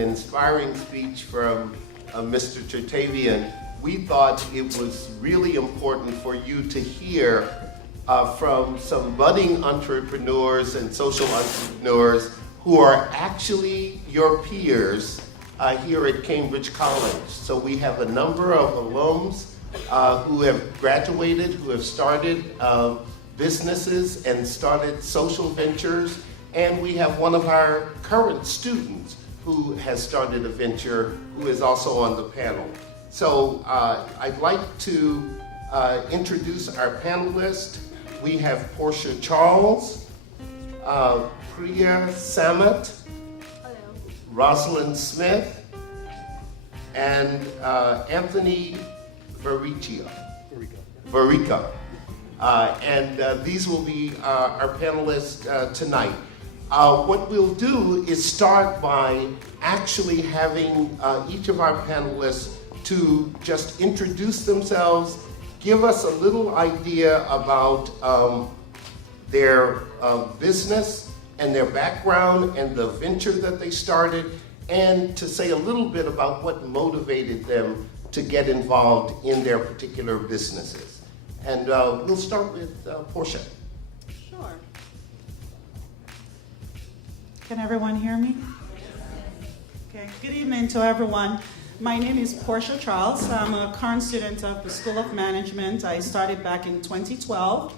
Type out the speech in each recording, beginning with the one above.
inspiring speech from Mr. Tertavian, we thought it was really important for you to hear from some budding entrepreneurs and social entrepreneurs who are actually your peers here at Cambridge College. So we have a number of alums who have graduated, who have started businesses and started social ventures, and we have one of our current students who has started a venture who is also on the panel. So I'd like to introduce our panelists. We have Portia Charles, Priya Samet, Rosalind Smith, and Anthony Varica. And these will be our panelists tonight. What we'll do is start by actually having each of our panelists to just introduce themselves, give us a little idea about their business and their background and the venture that they started, and to say a little bit about what motivated them to get involved in their particular businesses. And we'll start with Portia. Sure. Can everyone hear me? Okay, good evening to everyone. My name is Portia Charles. I'm a current student of the School of Management. I started back in 2012.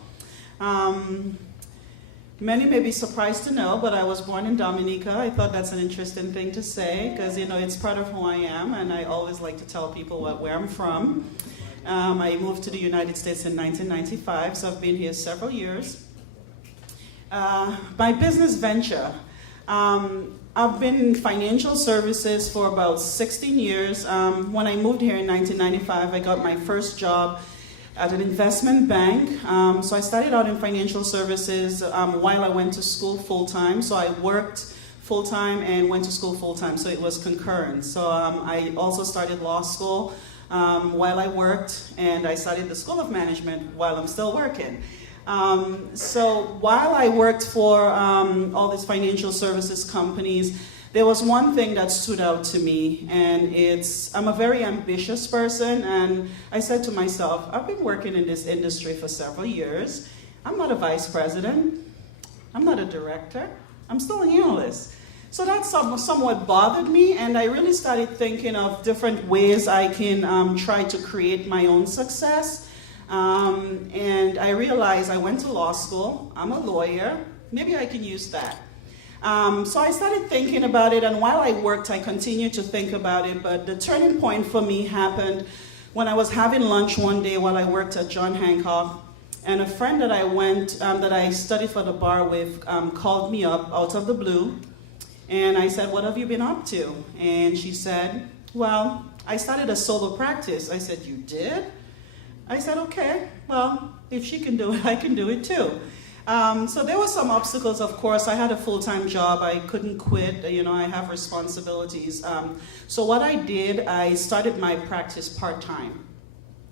Many may be surprised to know, but I was born in Dominica. I thought that's an interesting thing to say because, you know, it's part of who I am, and I always like to tell people where I'm from. I moved to the United States in 1995, so I've been here several years. My business venture. I've been in financial services for about 16 years. When I moved here in 1995, I got my first job at an investment bank. So I started out in financial services while I went to school full-time. So I worked full-time and went to school full-time, so it was concurrent. So I also started law school while I worked, and I studied the School of Management while I'm still working. So while I worked for all these financial services companies, there was one thing that stood out to me, and I'm a very ambitious person, and I said to myself, I've been working in this industry for several years. I'm not a vice president. I'm not a director. I'm still an analyst. So that somewhat bothered me, and I really started thinking of different ways I can try to create my own success. And I realized I went to law school, I'm a lawyer, maybe I can use that. So I started thinking about it, and while I worked, I continued to think about it, but the turning point for me happened when I was having lunch one day while I worked at John Hancock, and a friend that I studied for the bar with called me up out of the blue, and I said, what have you been up to? And she said, well, I started a solo practice. I said, you did? I said, okay, well, if she can do it, I can do it too. So there were some obstacles, of course. I had a full-time job. I couldn't quit. You know, I have responsibilities. So what I did, I started my practice part-time,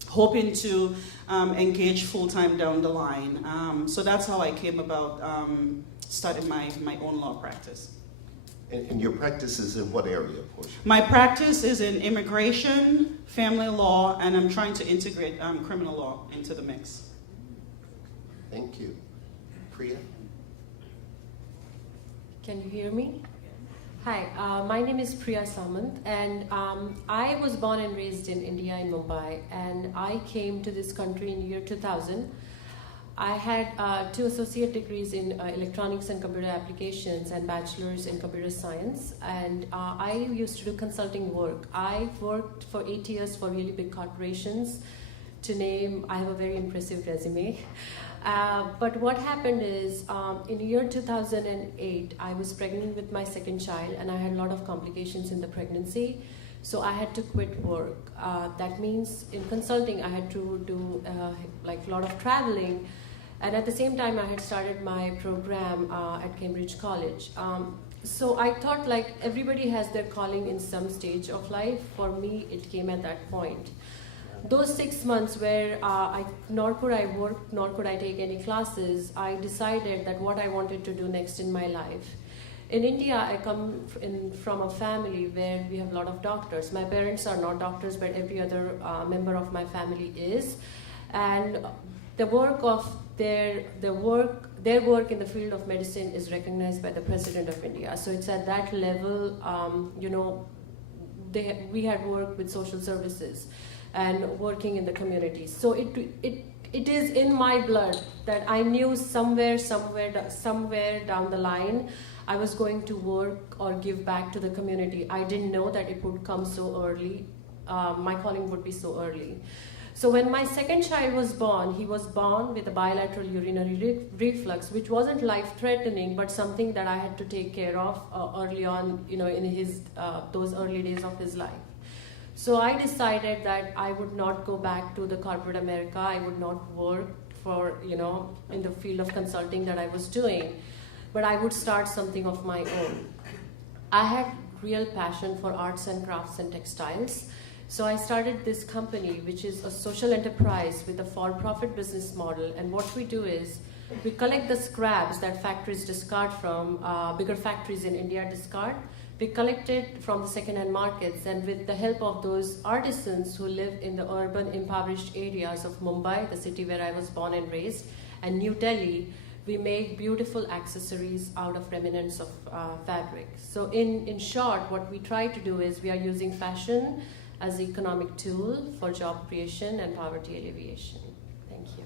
hoping to engage full-time down the line. So that's how I came about starting my own law practice. And your practice is in what area, Portia? My practice is in immigration, family law, and I'm trying to integrate criminal law into the mix. Thank you. Priya? Can you hear me? Hi, my name is Priya Samant, and I was born and raised in India, in Mumbai, and I came to this country in the year 2000. I had 2 associate degrees in electronics and computer applications and bachelor's in computer science, and I used to do consulting work. I worked for 8 years for really big corporations. To name, I have a very impressive resume. But what happened is, in the year 2008, I was pregnant with my second child, and I had a lot of complications in the pregnancy. So I had to quit work. That means in consulting, I had to do like a lot of traveling. And at the same time, I had started my program at Cambridge College. So I thought like everybody has their calling in some stage of life. For me, it came at that point. Those 6 months where nor could I work, nor could I take any classes, I decided that what I wanted to do next in my life. In India, I come from a family where we have a lot of doctors. My parents are not doctors, but every other member of my family is. And the work of their work in the field of medicine is recognized by the President of India. So it's at that level, we had worked with social services and working in the community. So it is in my blood that I knew somewhere down the line I was going to work or give back to the community. I didn't know that it would come so early. My calling would be so early. So when my second child was born, he was born with a bilateral urinary reflux, which wasn't life-threatening, but something that I had to take care of early on, in his those early days of his life. So I decided that I would not go back to the corporate America. I would not work for, in the field of consulting that I was doing, but I would start something of my own. I had real passion for arts and crafts and textiles. So I started this company, which is a social enterprise with a for-profit business model. And what we do is we collect the scraps that factories discard from, bigger factories in India discard. We collect it from the second-hand markets, and with the help of those artisans who live in the urban, impoverished areas of Mumbai, the city where I was born and raised, and New Delhi, we make beautiful accessories out of remnants of fabric. So in short, what we try to do is we are using fashion as an economic tool for job creation and poverty alleviation. Thank you.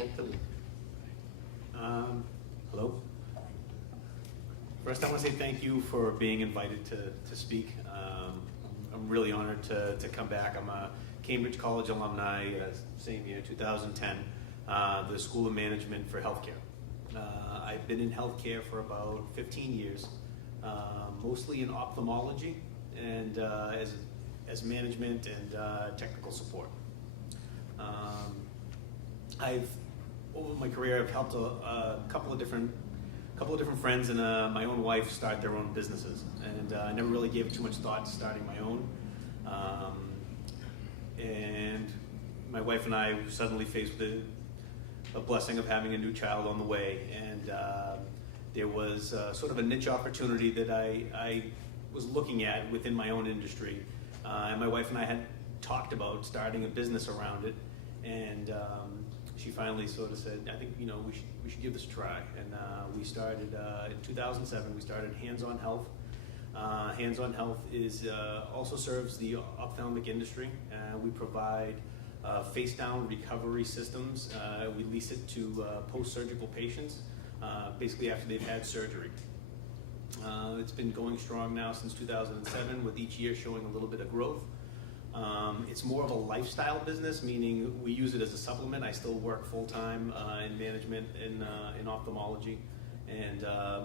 Anthony. Hello. First, I want to say thank you for being invited to speak. I'm really honored to come back. I'm a Cambridge College alumni, same year, 2010, the School of Management for Healthcare. I've been in healthcare for about 15 years, mostly in ophthalmology and as management and technical support. Over my career, I've helped a couple of different friends and my own wife start their own businesses, and I never really gave too much thought to starting my own. And my wife and I were suddenly faced with a blessing of having a new child on the way, and there was sort of a niche opportunity that I was looking at within my own industry, and my wife and I had talked about starting a business around it, and she finally sort of said, I think we should give this a try, and we started in 2007. We started Hands-On Health. Hands-On Health also serves the ophthalmic industry. We provide face-down recovery systems. We lease it to post-surgical patients, basically after they've had surgery. It's been going strong now since 2007, with each year showing a little bit of growth. It's more of a lifestyle business, meaning we use it as a supplement. I still work full-time in management in ophthalmology. And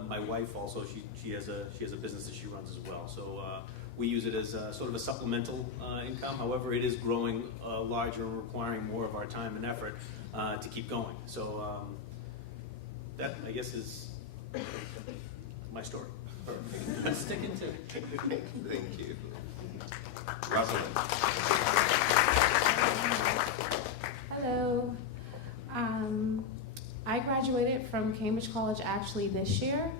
my wife also, she has a business that she runs as well. So we use it as sort of a supplemental income. However, it is growing larger and requiring more of our time and effort to keep going. So that, I guess, is my story. Perfect. Sticking to it. Thank you. Rosalind. Hello. I graduated from Cambridge College actually this year.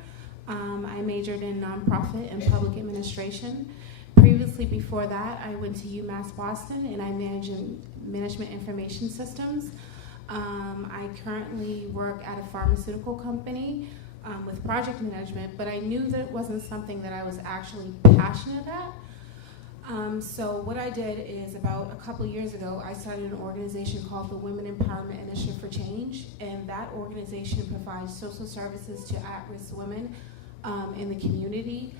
I majored in nonprofit and public administration. Previously, before that, I went to UMass Boston and I managed in management information systems. I currently work at a pharmaceutical company with project management, but I knew that it wasn't something that I was actually passionate at. So what I did is, about a couple of years ago, I started an organization called the Women Empowerment Initiative for Change, and that organization provides social services to at-risk women in the community.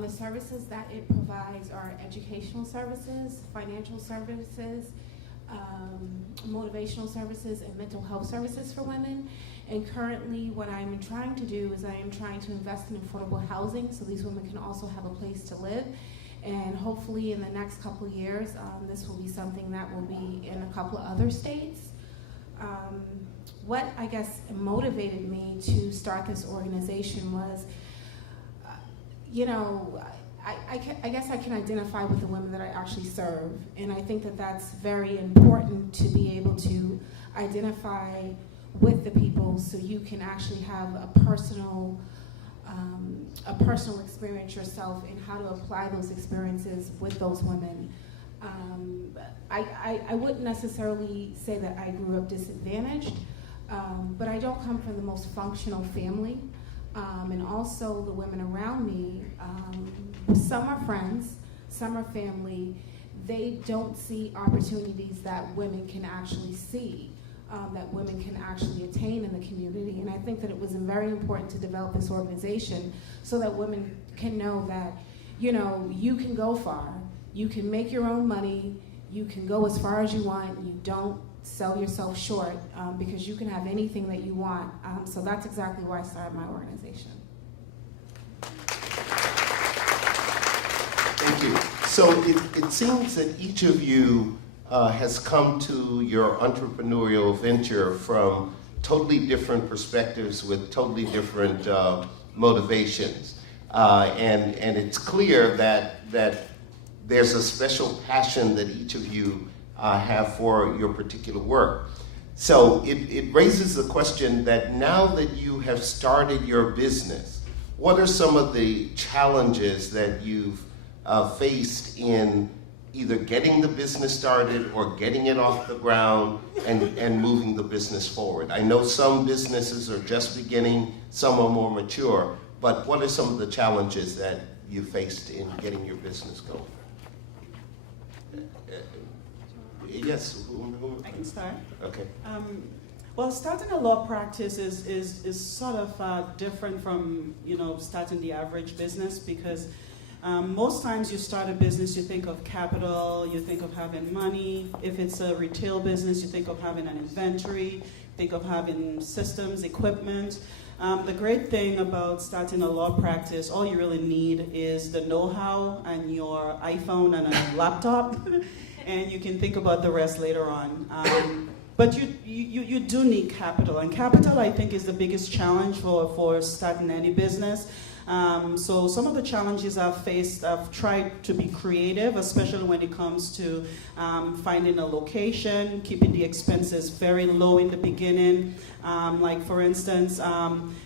The services that it provides are educational services, financial services, motivational services, and mental health services for women. And currently what I'm trying to do is I am trying to invest in affordable housing so these women can also have a place to live. And hopefully in the next couple of years, this will be something that will be in a couple of other states. What I guess motivated me to start this organization was, I guess I can identify with the women that I actually serve. And I think that that's very important, to be able to identify with the people so you can actually have a personal experience yourself in how to apply those experiences with those women. I wouldn't necessarily say that I grew up disadvantaged, but I don't come from the most functional family. And also the women around me, some are friends, some are family. They don't see opportunities that women can actually see, that women can actually attain in the community. And I think that it was very important to develop this organization so that women can know that, you know, you can go far, you can make your own money, you can go as far as you want, you don't sell yourself short, because you can have anything that you want. So that's exactly why I started my organization. Thank you. So it seems that each of you has come to your entrepreneurial venture from totally different perspectives with totally different motivations. And it's clear that there's a special passion that each of you have for your particular work. So it raises the question that now that you have started your business, what are some of the challenges that you've faced in either getting the business started or getting it off the ground and moving the business forward? I know some businesses are just beginning, some are more mature, but what are some of the challenges that you faced in getting your business going? Yes, I can start. Okay. Well, starting a law practice is sort of different from, you know, starting the average business, because most times you start a business, you think of capital, you think of having money. If it's a retail business, you think of having an inventory, think of having systems, equipment. The great thing about starting a law practice, all you really need is the know-how and your iPhone and a laptop, and you can think about the rest later on. But you do need capital, and capital, I think, is the biggest challenge for starting any business. So some of the challenges I've faced, I've tried to be creative, especially when it comes to finding a location, keeping the expenses very low in the beginning. Like for instance,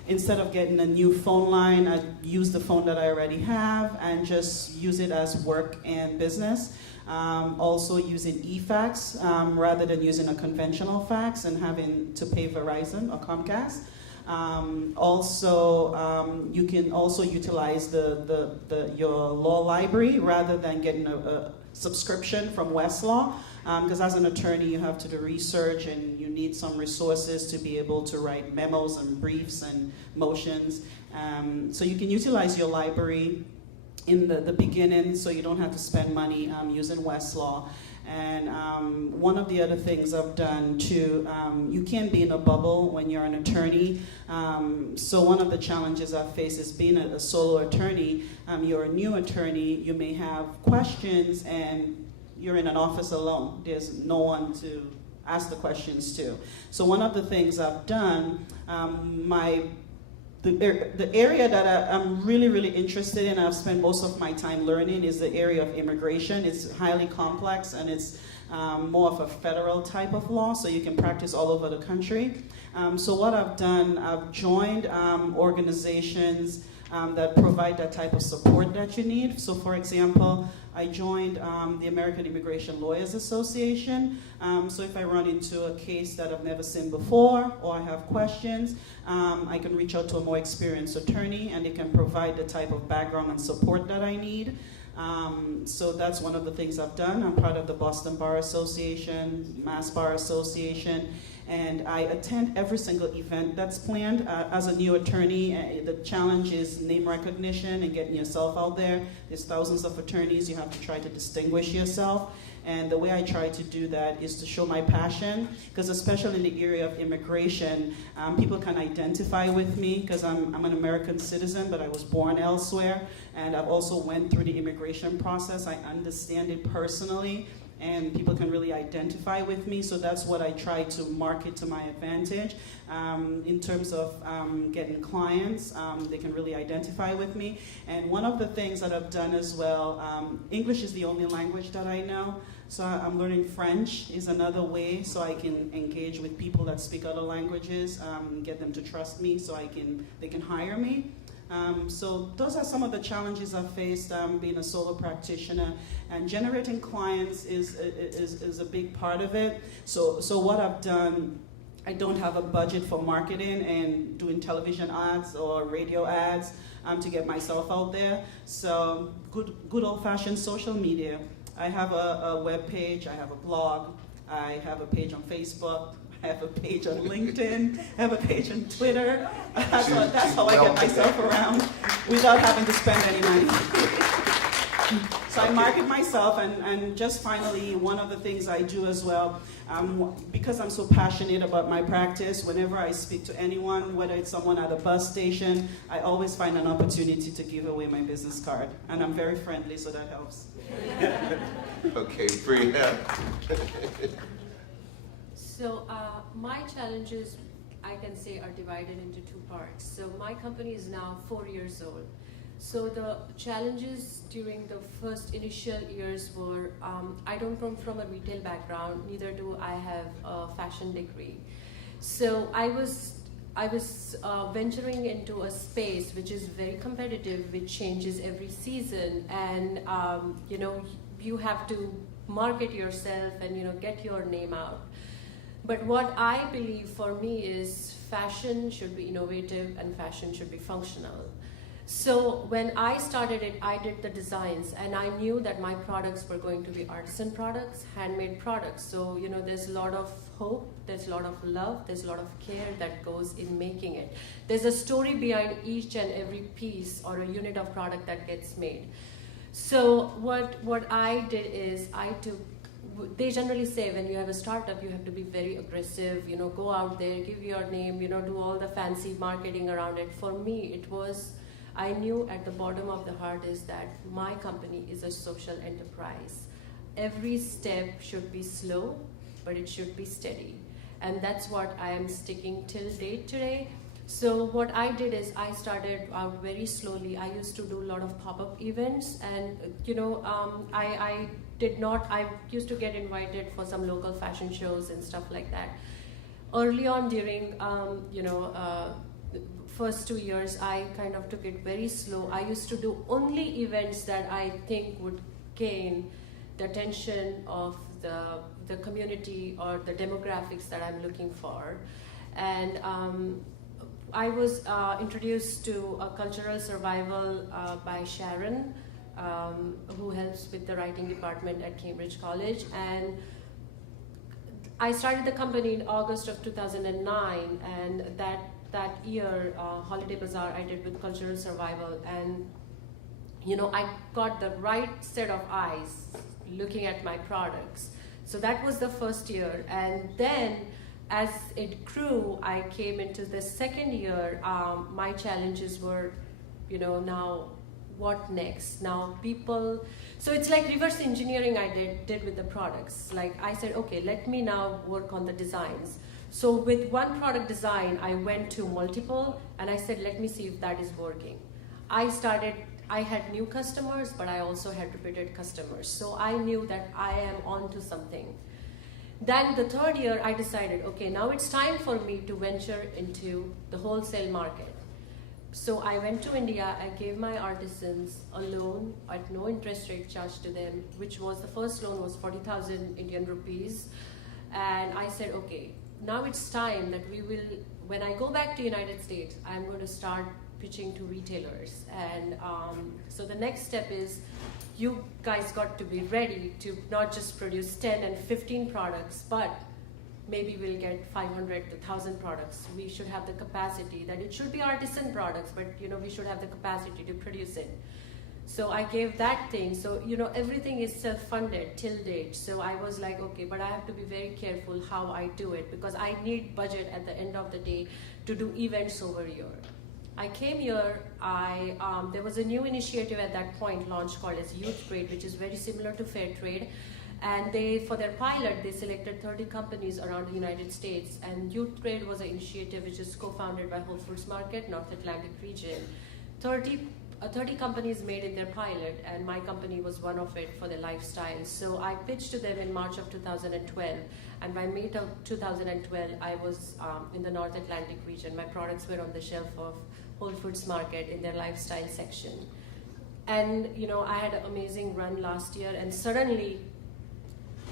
instead of getting a new phone line, I use the phone that I already have and just use it as work and business. Also using e-fax rather than using a conventional fax and having to pay Verizon or Comcast. You can also utilize your law library rather than getting a subscription from Westlaw, because as an attorney you have to do research and you need some resources to be able to write memos and briefs and motions. So you can utilize your library in the beginning so you don't have to spend money using Westlaw. And one of the other things I've done too, you can't be in a bubble when you're an attorney. So one of the challenges I've faced is being a solo attorney. You're a new attorney, you may have questions and you're in an office alone. There's no one to ask the questions to. So one of the things I've done, the area that I'm really, really interested in, I've spent most of my time learning, is the area of immigration. It's highly complex and it's more of a federal type of law, so you can practice all over the country. So what I've done, I've joined organizations that provide that type of support that you need. So for example, I joined the American Immigration Lawyers Association. So if I run into a case that I've never seen before or I have questions, I can reach out to a more experienced attorney and they can provide the type of background and support that I need. So that's one of the things I've done. I'm part of the Boston Bar Association, Mass Bar Association, and I attend every single event that's planned. As a new attorney, the challenge is name recognition and getting yourself out there. There's thousands of attorneys. You have to try to distinguish yourself. And the way I try to do that is to show my passion, because especially in the area of immigration, people can identify with me because I'm an American citizen, but I was born elsewhere. And I've also went through the immigration process. I understand it personally. and people can really identify with me. So that's what I try to market to my advantage. In terms of getting clients, they can really identify with me. And one of the things that I've done as well, English is the only language that I know. So I'm learning French is another way, so I can engage with people that speak other languages, get them to trust me, so they can hire me. So those are some of the challenges I've faced being a solo practitioner, and generating clients is a big part of it. So what I've done, I don't have a budget for marketing and doing television ads or radio ads to get myself out there. So good old-fashioned social media. I have a web page, I have a blog, I have a page on Facebook, I have a page on LinkedIn, I have a page on Twitter. That's how I get myself around without having to spend any money. So I market myself, and just finally, one of the things I do as well, because I'm so passionate about my practice, whenever I speak to anyone, whether it's someone at a bus station, I always find an opportunity to give away my business card. And I'm very friendly, so that helps. Okay, Priya. So my challenges, I can say, are divided into two parts. So my company is now 4 years old. So the challenges during the first initial years were, I don't come from a retail background, neither do I have a fashion degree. So I was venturing into a space which is very competitive, which changes every season, and you have to market yourself and get your name out. But what I believe for me is fashion should be innovative and fashion should be functional. So when I started it, I did the designs, and I knew that my products were going to be artisan products, handmade products. So there's a lot of hope, there's a lot of love, there's a lot of care that goes in making it. There's a story behind each and every piece or a unit of product that gets made. So what I did is they generally say when you have a startup, you have to be very aggressive, go out there, give your name, do all the fancy marketing around it. For me, I knew at the bottom of the heart is that my company is a social enterprise. Every step should be slow, but it should be steady. And that's what I am sticking till date today. So what I did is I started out very slowly. I used to do a lot of pop-up events, and I used to get invited for some local fashion shows and stuff like that. Early on during first 2 years, I kind of took it very slow. I used to do only events that I think would gain the attention of the community or the demographics that I'm looking for. And I was introduced to a cultural survival by Sharon, who helps with the writing department at Cambridge College. And I started the company in August of 2009, and that year, Holiday Bazaar, I did with cultural survival, and I got the right set of eyes looking at my products. So that was the first year, and then as it grew, I came into the second year. My challenges were, now what next? Now so it's like reverse engineering I did with the products. Like I said, okay, let me now work on the designs. So with one product design, I went to multiple, and I said, let me see if that is working. I had new customers, but I also had repeated customers. So I knew that I am onto something. Then the third year, I decided, okay, now it's time for me to venture into the wholesale market. So I went to India, I gave my artisans a loan at no interest rate charged to them, which was, the first loan was 40,000 Indian rupees. And I said, okay, now it's time that when I go back to United States, I'm going to start pitching to retailers. And so the next step is, you guys got to be ready to not just produce 10 and 15 products, but maybe we'll get 500 to 1,000 products. We should have the capacity that it should be artisan products, but we should have the capacity to produce it. So I gave that thing. So everything is self-funded till date. So I was like, okay, but I have to be very careful how I do it, because I need budget at the end of the day to do events over here. I came here, there was a new initiative at that point launched called as Youth Trade, which is very similar to Fair Trade. And for their pilot, they selected 30 companies around the United States. And Youth Trade was an initiative which is co-founded by Whole Foods Market, North Atlantic region. 30 companies made in their pilot, and my company was one of it for the lifestyle. So I pitched to them in March of 2012, and by May of 2012, I was in the North Atlantic region. My products were on the shelf of Whole Foods Market in their lifestyle section. And I had an amazing run last year, and suddenly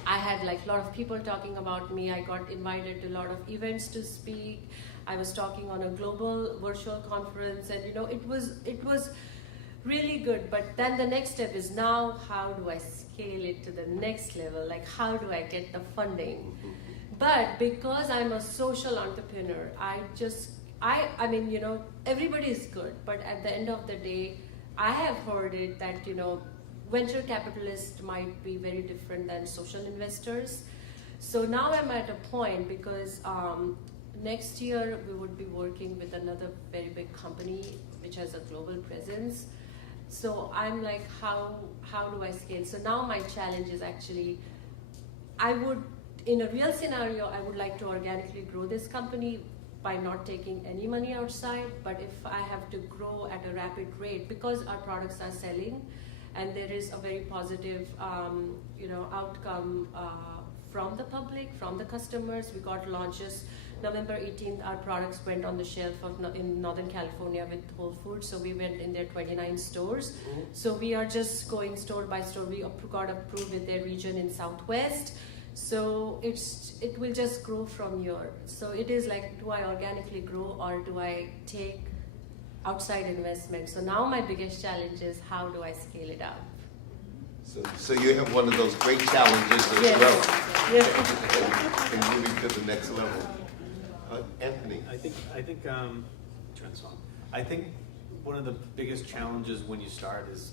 I had like a lot of people talking about me. I got invited to a lot of events to speak. I was talking on a global virtual conference, and it was really good. But then the next step is, now how do I scale it to the next level? Like, how do I get the funding? But because I'm a social entrepreneur, I mean, everybody is good, but at the end of the day, I have heard it that, venture capitalists might be very different than social investors. So now I'm at a point, because next year we would be working with another very big company which has a global presence. So I'm like, how do I scale? So now my challenge is actually, in a real scenario, I would like to organically grow this company by not taking any money outside. But if I have to grow at a rapid rate, because our products are selling, and there is a very positive, outcome from the public, from the customers. We got launches. November 18th, our products went on the shelf in Northern California with Whole Foods. So we went in their 29 stores. So we are just going store by store. We got approved with their region in Southwest. So it will just grow from here. So it is like, do I organically grow, or do I take outside investment? So now my biggest challenge is, how do I scale it up? So you have one of those great challenges as Yes. well. Yes. And moving to the next level. Anthony. I think turn this on. I think one of the biggest challenges when you start is,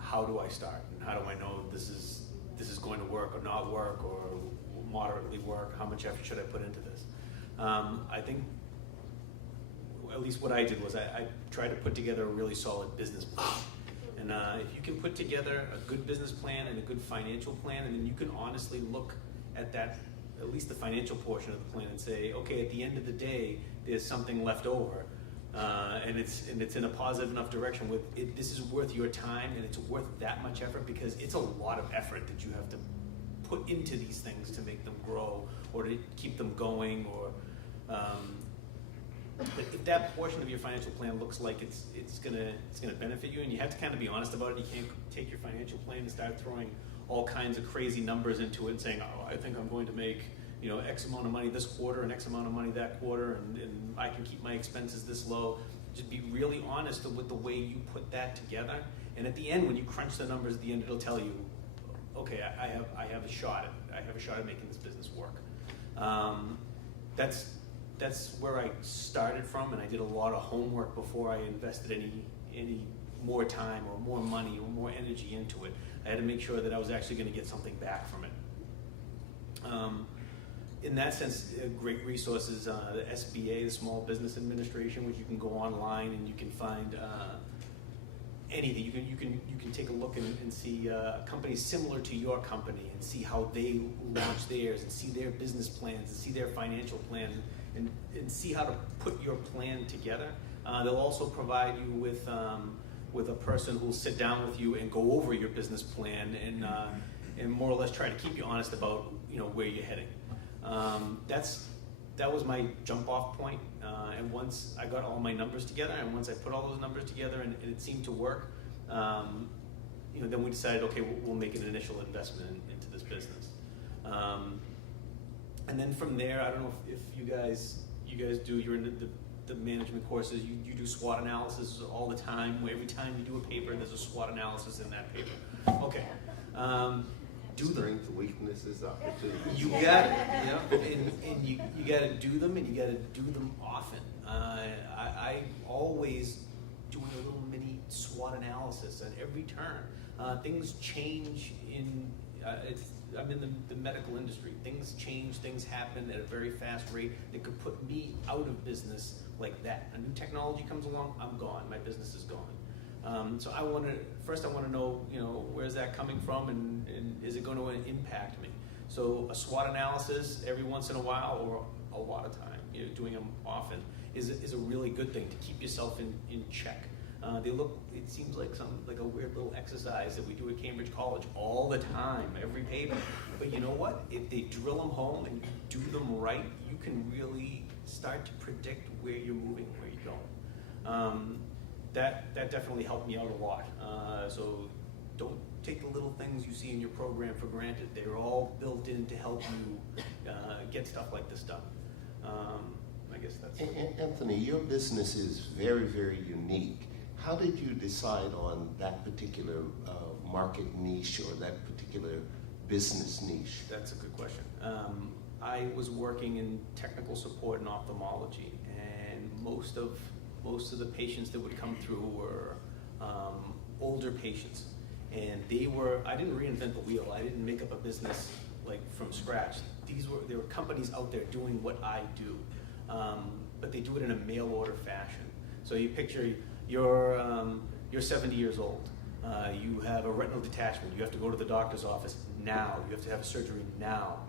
how do I start? And how do I know this is going to work or not work, or moderately work? How much effort should I put into this? I think, at least what I did was I tried to put together a really solid business plan. And if you can put together a good business plan and a good financial plan, and then you can honestly look at that, at least the financial portion of the plan, and say, okay, at the end of the day, there's something left over, and it's in a positive enough direction. This is worth your time, and it's worth that much effort, because it's a lot of effort that you have to put into these things to make them grow, or to keep them going, or but if that portion of your financial plan looks like it's gonna benefit you, and you have to kind of be honest about it. You can't take your financial plan and start throwing all kinds of crazy numbers into it and saying, oh, I think I'm going to make X amount of money this quarter and X amount of money that quarter, and I can keep my expenses this low. Just be really honest with the way you put that together. And at the end, when you crunch the numbers, at the end it'll tell you, okay, I have a shot at making this business work. That's where I started from, and I did a lot of homework before I invested any more time or more money or more energy into it. I had to make sure that I was actually going to get something back from it. In that sense, great resources, the SBA, the Small Business Administration, which you can go online and you can find anything. You can take a look and see companies similar to your company, and see how they launch theirs, and see their business plans, and see their financial plan, and see how to put your plan together. They'll also provide you with a person who'll sit down with you and go over your business plan, and more or less try to keep you honest about where you're heading. That was my jump off point. And once I got all my numbers together, and once I put all those numbers together, and it seemed to work, then we decided, okay, we'll make an initial investment into this business. And then from there, I don't know if you guys do, you're in the management courses, you do SWOT analysis all the time. Every time you do a paper, there's a SWOT analysis in that paper. Okay. Do them. Strengths, weaknesses, opportunities. You got it. And you got to do them, and you got to do them often. I always doing a little mini SWOT analysis at every turn. Things change I'm in the medical industry. Things change, things happen at a very fast rate that could put me out of business like that. A new technology comes along, I'm gone. My business is gone. So I want to know, where's that coming from, and is it going to impact me? So a SWOT analysis every once in a while, or a lot of time, doing them often, is a really good thing to keep yourself in check. It seems like a weird little exercise that we do at Cambridge College all the time, every paper. But you know what? If they drill them home and you do them right, you can really start to predict where you're moving, where you're going. That definitely helped me out a lot. So don't take the little things you see in your program for granted. They're all built in to help you get stuff like this done. I guess that's... Anthony, your business is very, very unique. How did you decide on that particular market niche or that particular business niche? That's a good question. I was working in technical support and ophthalmology, and most of the patients that would come through were older patients, and I didn't reinvent the wheel. I didn't make up a business like from scratch. There were companies out there doing what I do, but they do it in a mail order fashion. So you picture you're 70 years old. You have a retinal detachment. You have to go to the doctor's office now. You have to have a surgery now.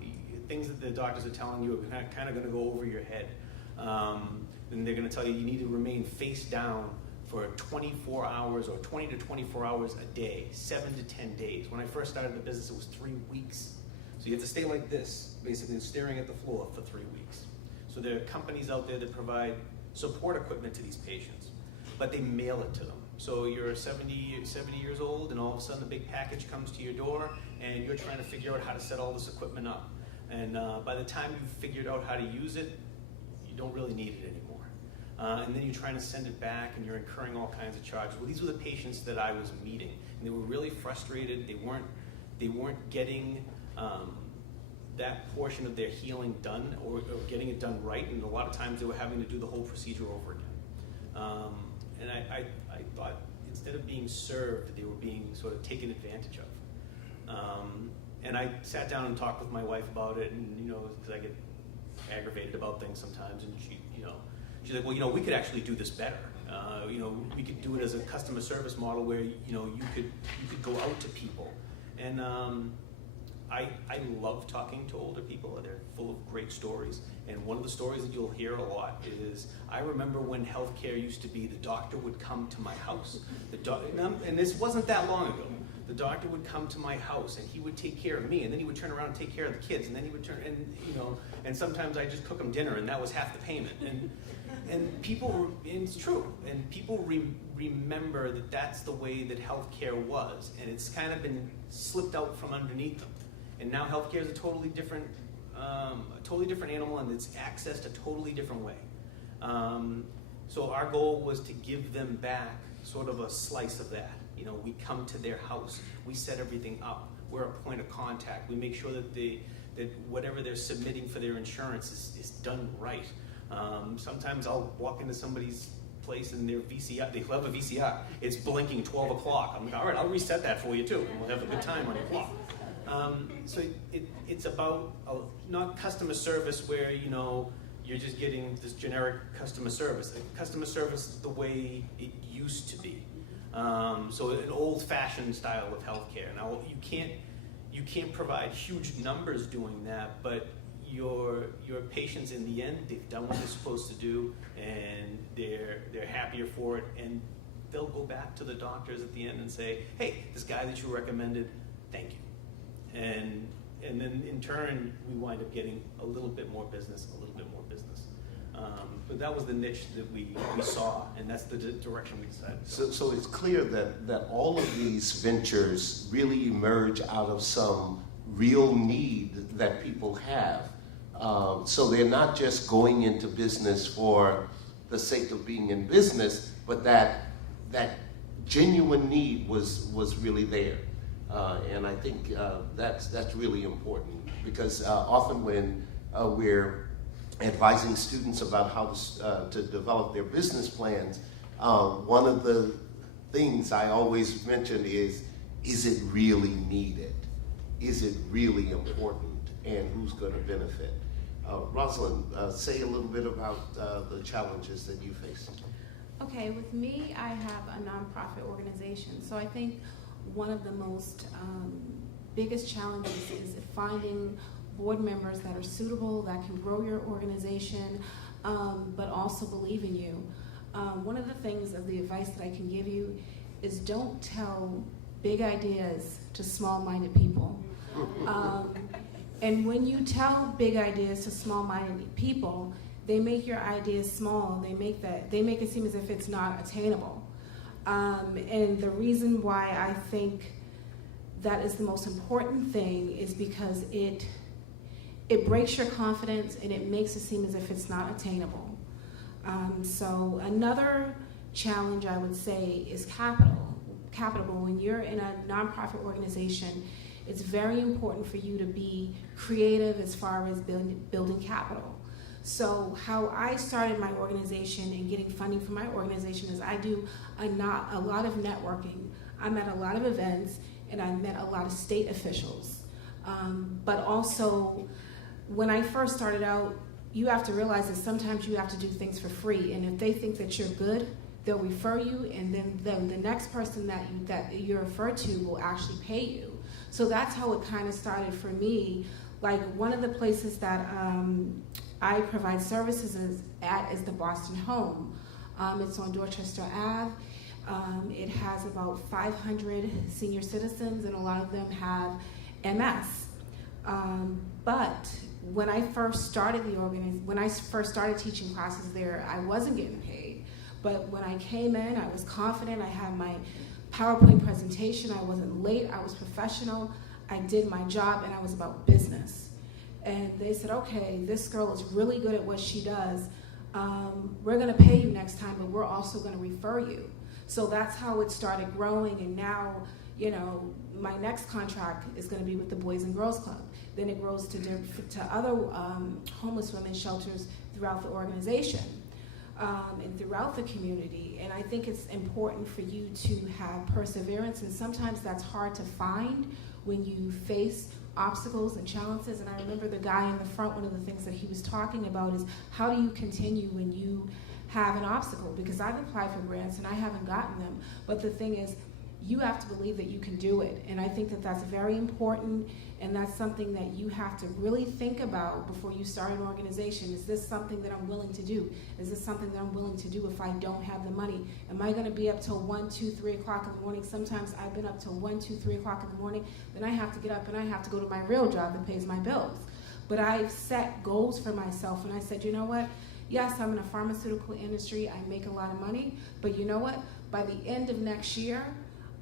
Things that the doctors are telling you are kind of going to go over your head. And they're going to tell you need to remain face down for 24 hours or 20 to 24 hours a day, 7 to 10 days. When I first started the business, it was 3 weeks. So you have to stay like this, basically staring at the floor for 3 weeks. So there are companies out there that provide support equipment to these patients, but they mail it to them. So you're 70 years old, and all of a sudden a big package comes to your door, and you're trying to figure out how to set all this equipment up. And by the time you've figured out how to use it, you don't really need it anymore. And then you're trying to send it back, and you're incurring all kinds of charges. Well, these were the patients that I was meeting, and they were really frustrated. They weren't getting that portion of their healing done, or getting it done right, and a lot of times they were having to do the whole procedure over again. And I thought instead of being served, they were being sort of taken advantage of. And I sat down and talked with my wife about it, and because I get aggravated about things sometimes, and she's like, well, we could actually do this better. We could do it as a customer service model where you could go out to people, and I love talking to older people. They're full of great stories, and one of the stories that you'll hear a lot is, I remember when healthcare used to be the doctor would come to my house. And this wasn't that long ago. The doctor would come to my house, and he would take care of me, and then he would turn around and take care of the kids, and then he would turn, and sometimes I just cook them dinner, and that was half the payment. And people, and it's true, and people remember that that's the way that healthcare was, and it's kind of been slipped out from underneath them. And now healthcare is a totally different animal, and it's accessed a totally different way. So our goal was to give them back sort of a slice of that. We come to their house, we set everything up, we're a point of contact, we make sure that whatever they're submitting for their insurance is done right. Sometimes I'll walk into somebody's place and their VCR, they have a VCR, it's blinking 12 o'clock. I'm like, all right, I'll reset that for you too, and we'll have a good time on your clock. So it's about not customer service where you're just getting this generic customer service. Customer service the way it used to be. So an old-fashioned style of healthcare. Now you can't provide huge numbers doing that, but your patients in the end, they've done what they're supposed to do, and they're happier for it, and they'll go back to the doctors at the end and say, hey, this guy that you recommended, thank you. And then in turn, we wind up getting a little bit more business. But that was the niche that we saw, and that's the direction we decided to go. So it's clear that all of these ventures really emerge out of some real need that people have. So they're not just going into business for the sake of being in business, but that genuine need was really there. And I think that's really important, because often when we're advising students about how to develop their business plans, one of the things I always mention is it really needed? Is it really important? And who's going to benefit? Rosalind, say a little bit about the challenges that you faced. Okay, with me, I have a nonprofit organization. So I think one of the most biggest challenges is finding board members that are suitable, that can grow your organization, but also believe in you. One of the things of the advice that I can give you is don't tell big ideas to small-minded people. And when you tell big ideas to small-minded people, they make your ideas small. They make it seem as if it's not attainable. And the reason why I think that is the most important thing is because it breaks your confidence and it makes it seem as if it's not attainable. So another challenge I would say is capital. When you're in a nonprofit organization, it's very important for you to be creative as far as building capital. So how I started my organization and getting funding for my organization is I do a lot of networking. I'm at a lot of events and I met a lot of state officials. But also, when I first started out, you have to realize that sometimes you have to do things for free. And if they think that you're good, they'll refer you, and then the next person that you're referred to will actually pay you. So that's how it kind of started for me. Like one of the places that I provide services is the Boston Home. It's on Dorchester Ave. It has about 500 senior citizens, and a lot of them have MS. But when I first started teaching classes there, I wasn't getting paid. But when I came in, I was confident. I had my PowerPoint presentation. I wasn't late. I was professional. I did my job, and I was about business. And they said, okay, this girl is really good at what she does. We're going to pay you next time, but we're also going to refer you. So that's how it started growing. And now, my next contract is going to be with the Boys and Girls Club. Then it grows to other homeless women's shelters throughout the organization and throughout the community. And I think it's important for you to have perseverance. And sometimes that's hard to find when you face obstacles and challenges. And I remember the guy in the front, one of the things that he was talking about is how do you continue when you have an obstacle? Because I've applied for grants and I haven't gotten them. But the thing is, you have to believe that you can do it. And I think that that's very important, and that's something that you have to really think about before you start an organization. Is this something that I'm willing to do? Is this something that I'm willing to do if I don't have the money? Am I going to be up till 1, 2, 3 o'clock in the morning? Sometimes I've been up till 1, 2, 3 o'clock in the morning. Then I have to get up and I have to go to my real job that pays my bills. But I've set goals for myself, and I said, you know what? Yes, I'm in a pharmaceutical industry. I make a lot of money. But you know what? By the end of next year,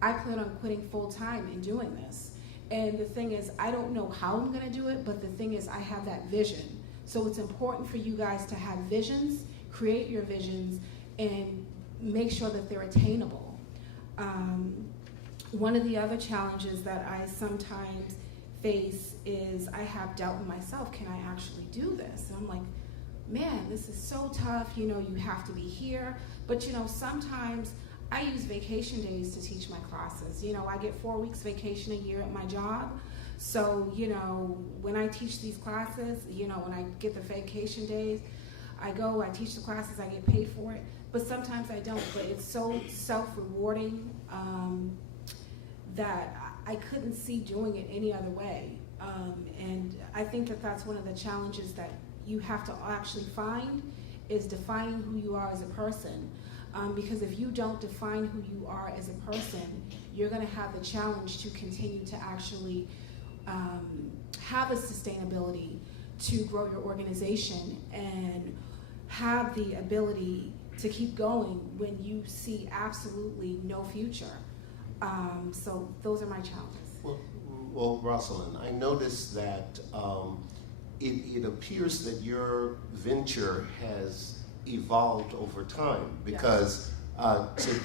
I plan on quitting full-time and doing this. And the thing is, I don't know how I'm going to do it, but the thing is, I have that vision. So it's important for you guys to have visions, create your visions, and make sure that they're attainable. One of the other challenges that I sometimes face is I have doubt in myself. Can I actually do this? And I'm like, man, this is so tough. You have to be here. But, sometimes I use vacation days to teach my classes. I get 4 weeks vacation a year at my job. So, when I teach these classes, when I get the vacation days, I go, I teach the classes, I get paid for it. But sometimes I don't. But it's so self-rewarding that I couldn't see doing it any other way. And I think that that's one of the challenges that you have to actually find is defining who you are as a person. Because if you don't define who you are as a person, you're going to have the challenge to continue to actually have a sustainability to grow your organization and have the ability to keep going when you see absolutely no future. So those are my challenges. Well, Rosalind, I noticed that it appears that your venture has evolved over time, because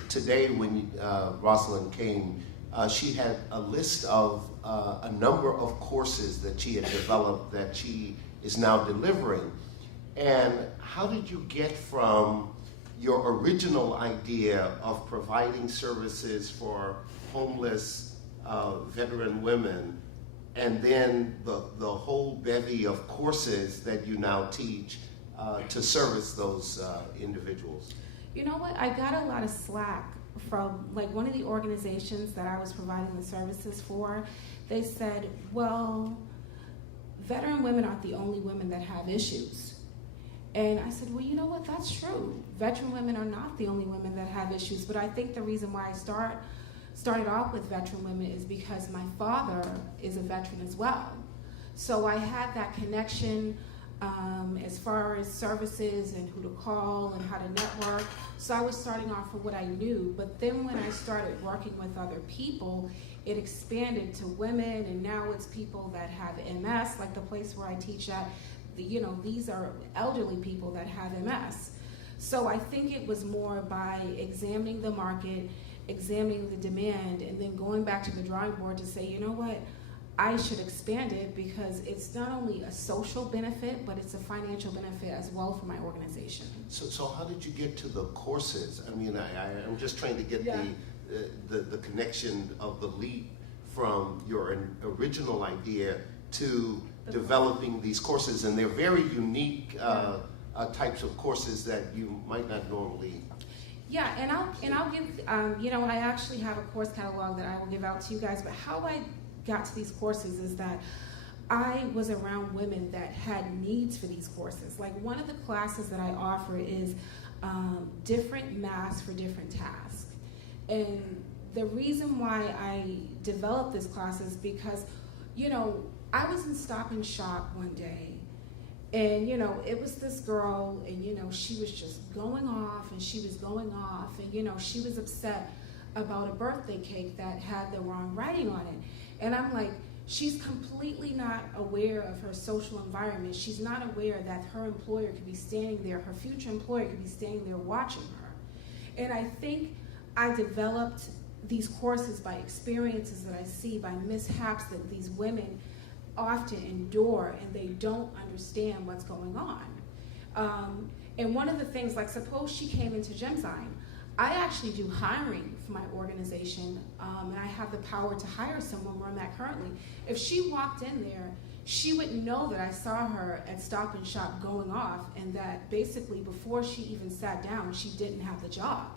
today when Rosalind came, she had a list of a number of courses that she had developed that she is now delivering. And how did you get from your original idea of providing services for homeless veteran women and then the whole bevy of courses that you now teach to service those individuals? you know what, I got a lot of slack from like one of the organizations that I was providing the services for. They said, well, veteran women aren't the only women that have issues. And I said, well, you know what, that's true. Veteran women are not the only women that have issues, but I think the reason why I started off with veteran women is because my father is a veteran as well. So I had that connection as far as services and who to call and how to network. So I was starting off with what I knew, but then when I started working with other people, it expanded to women, and now it's people that have MS, like the place where I teach at. These are elderly people that have MS. So I think it was more by examining the market, examining the demand, and then going back to the drawing board to say, you know what, I should expand it because it's not only a social benefit, but it's a financial benefit as well for my organization. So how did you get to the courses? I mean, I'm just trying to get the connection of the leap from your original idea to developing these courses, and they're very unique types of courses that you might not normally. Yeah, and I'll give I actually have a course catalog that I will give out to you guys. But how I got to these courses is that I was around women that had needs for these courses. Like one of the classes that I offer is different masks for different tasks, and the reason why I developed this class is because, I was in Stop and Shop one day, and it was this girl, and she was just going off, and she was going off, and she was upset about a birthday cake that had the wrong writing on it. And I'm like, she's completely not aware of her social environment. She's not aware that her employer could be standing there, her future employer could be standing there watching her. And I think I developed these courses by experiences that I see, by mishaps that these women often endure, and they don't understand what's going on. And one of the things, like suppose she came into Gemzine, I actually do hiring for my organization, and I have the power to hire someone where I'm at currently. If she walked in there, she wouldn't know that I saw her at Stop and Shop going off, and that basically before she even sat down, she didn't have the job.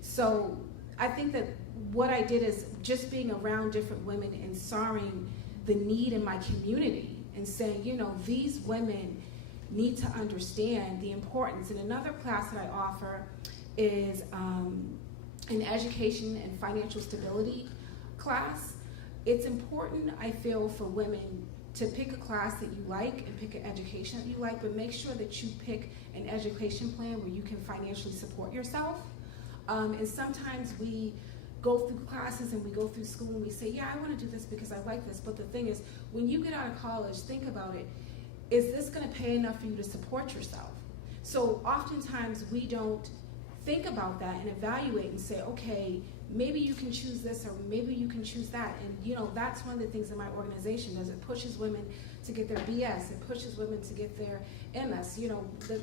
So I think that what I did is just being around different women and sawing the need in my community and saying, these women need to understand the importance. And another class that I offer is an education and financial stability class. It's important, I feel, for women to pick a class that you like and pick an education that you like, but make sure that you pick an education plan where you can financially support yourself. And sometimes we go through classes and we go through school and we say, yeah, I want to do this because I like this. But the thing is, when you get out of college, think about it. Is this going to pay enough for you to support yourself? So oftentimes we don't think about that and evaluate and say, okay, maybe you can choose this or maybe you can choose that. And that's one of the things in my organization is it pushes women to get their BS, it pushes women to get their MS.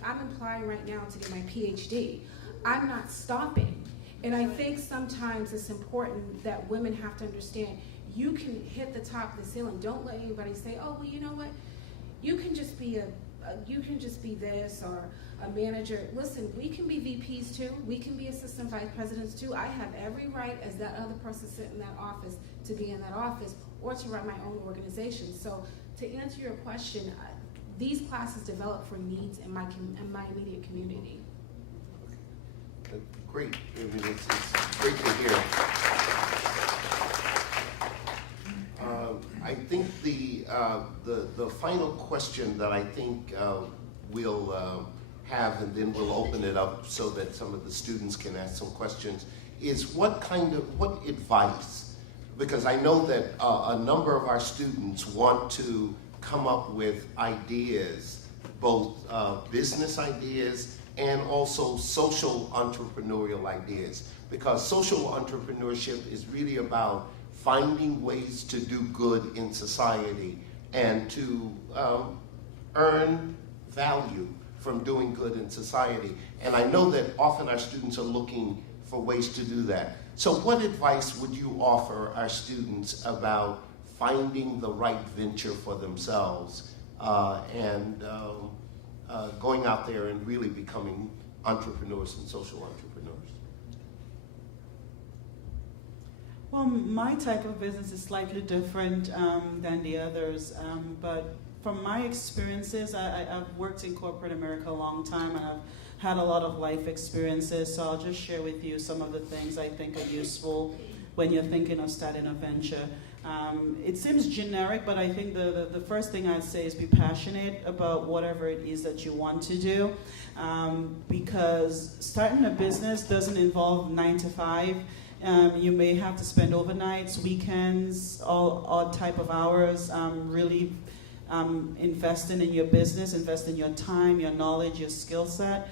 I'm applying right now to get my PhD. I'm not stopping. And I think sometimes it's important that women have to understand you can hit the top of the ceiling. Don't let anybody say, oh, well, you know what? You can just be this or a manager. Listen, we can be VPs too. We can be assistant vice presidents too. I have every right as that other person sitting in that office to be in that office or to run my own organization. So to answer your question, these classes develop for needs in my immediate community. Great. I mean, it's great to hear. I think the final question that I think we'll have, and then we'll open it up so that some of the students can ask some questions, is what advice? Because I know that a number of our students want to come up with ideas, both business ideas and also social entrepreneurial ideas, because social entrepreneurship is really about finding ways to do good in society and to earn value from doing good in society. And I know that often our students are looking for ways to do that. So what advice would you offer our students about finding the right venture for themselves and going out there and really becoming entrepreneurs and social entrepreneurs? Well, my type of business is slightly different than the others, but from my experiences, I've worked in corporate America a long time, and I've had a lot of life experiences, so I'll just share with you some of the things I think are useful when you're thinking of starting a venture. It seems generic, but I think the first thing I'd say is be passionate about whatever it is that you want to do, because starting a business doesn't involve 9 to 5. You may have to spend overnights, weekends, all odd type of hours, really investing in your business, investing your time, your knowledge, your skill set.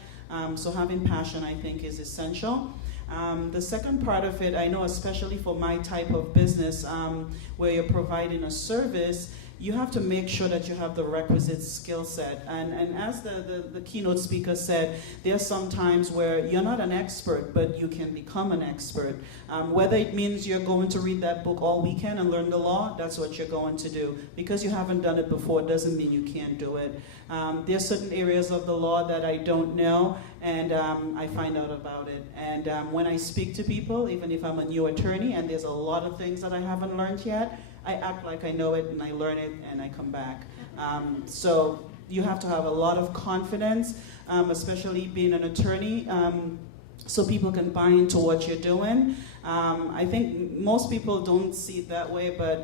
So having passion, I think, is essential. The second part of it, I know especially for my type of business, where you're providing a service, you have to make sure that you have the requisite skill set. And as the keynote speaker said, there are some times where you're not an expert, but you can become an expert. Whether it means you're going to read that book all weekend and learn the law, that's what you're going to do. Because you haven't done it before doesn't mean you can't do it. There are certain areas of the law that I don't know, and I find out about it. And when I speak to people, even if I'm a new attorney and there's a lot of things that I haven't learned yet, I act like I know it and I learn it and I come back. So you have to have a lot of confidence, especially being an attorney, so people can buy into what you're doing. I think most people don't see it that way, but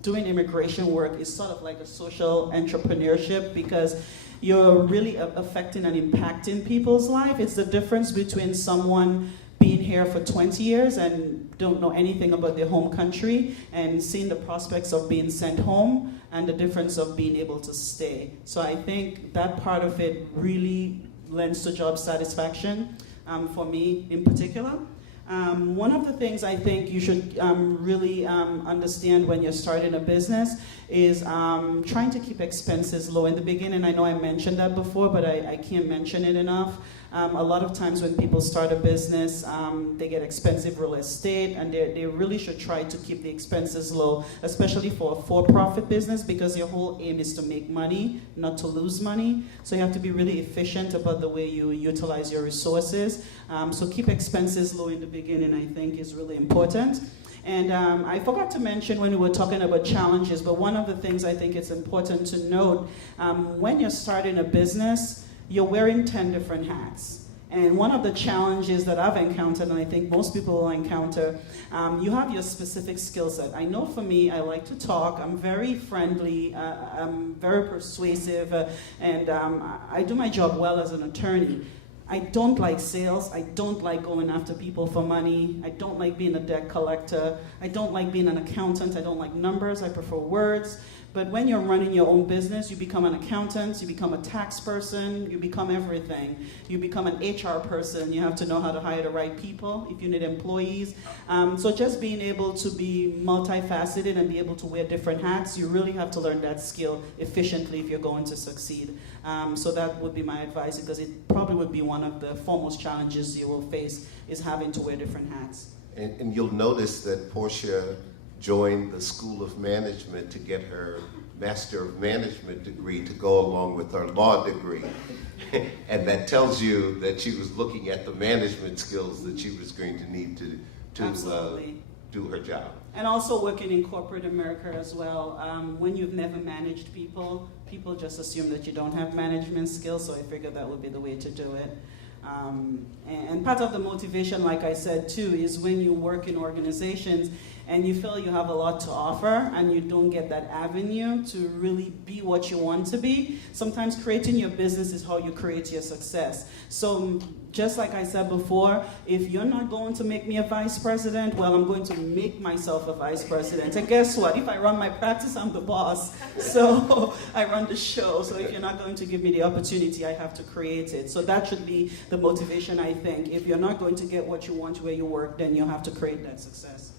doing immigration work is sort of like a social entrepreneurship, because you're really affecting and impacting people's life. It's the difference between someone being here for 20 years and don't know anything about their home country and seeing the prospects of being sent home, and the difference of being able to stay. So I think that part of it really lends to job satisfaction, for me in particular. One of the things I think you should really understand when you're starting a business is trying to keep expenses low. In the beginning, I know I mentioned that before, but I can't mention it enough. A lot of times when people start a business, they get expensive real estate, and they really should try to keep the expenses low, especially for a for-profit business, because your whole aim is to make money, not to lose money. So you have to be really efficient about the way you utilize your resources. So keep expenses low in the beginning, I think, is really important. And I forgot to mention when we were talking about challenges, but one of the things I think it's important to note, when you're starting a business, you're wearing 10 different hats. And one of the challenges that I've encountered, and I think most people will encounter, you have your specific skill set. I know for me, I like to talk, I'm very friendly, I'm very persuasive, and I do my job well as an attorney. I don't like sales, I don't like going after people for money, I don't like being a debt collector, I don't like being an accountant, I don't like numbers, I prefer words. But when you're running your own business, you become an accountant, you become a tax person, you become everything. You become an HR person, you have to know how to hire the right people if you need employees. So just being able to be multifaceted and be able to wear different hats, you really have to learn that skill efficiently if you're going to succeed. So that would be my advice, because it probably would be one of the foremost challenges you will face, is having to wear different hats. And you'll notice that Portia joined the School of Management to get her Master of Management degree to go along with her law degree. And that tells you that she was looking at the management skills that she was going to need to do her job. And also working in corporate America as well. When you've never managed people, people just assume that you don't have management skills, so I figured that would be the way to do it. And part of the motivation, like I said too, is when you work in organizations and you feel you have a lot to offer and you don't get that avenue to really be what you want to be, sometimes creating your business is how you create your success. So just like I said before, if you're not going to make me a vice president, well, I'm going to make myself a vice president. And guess what? If I run my practice, I'm the boss. So I run the show. So if you're not going to give me the opportunity, I have to create it. So that should be the motivation, I think. If you're not going to get what you want where you work, then you'll have to create that success.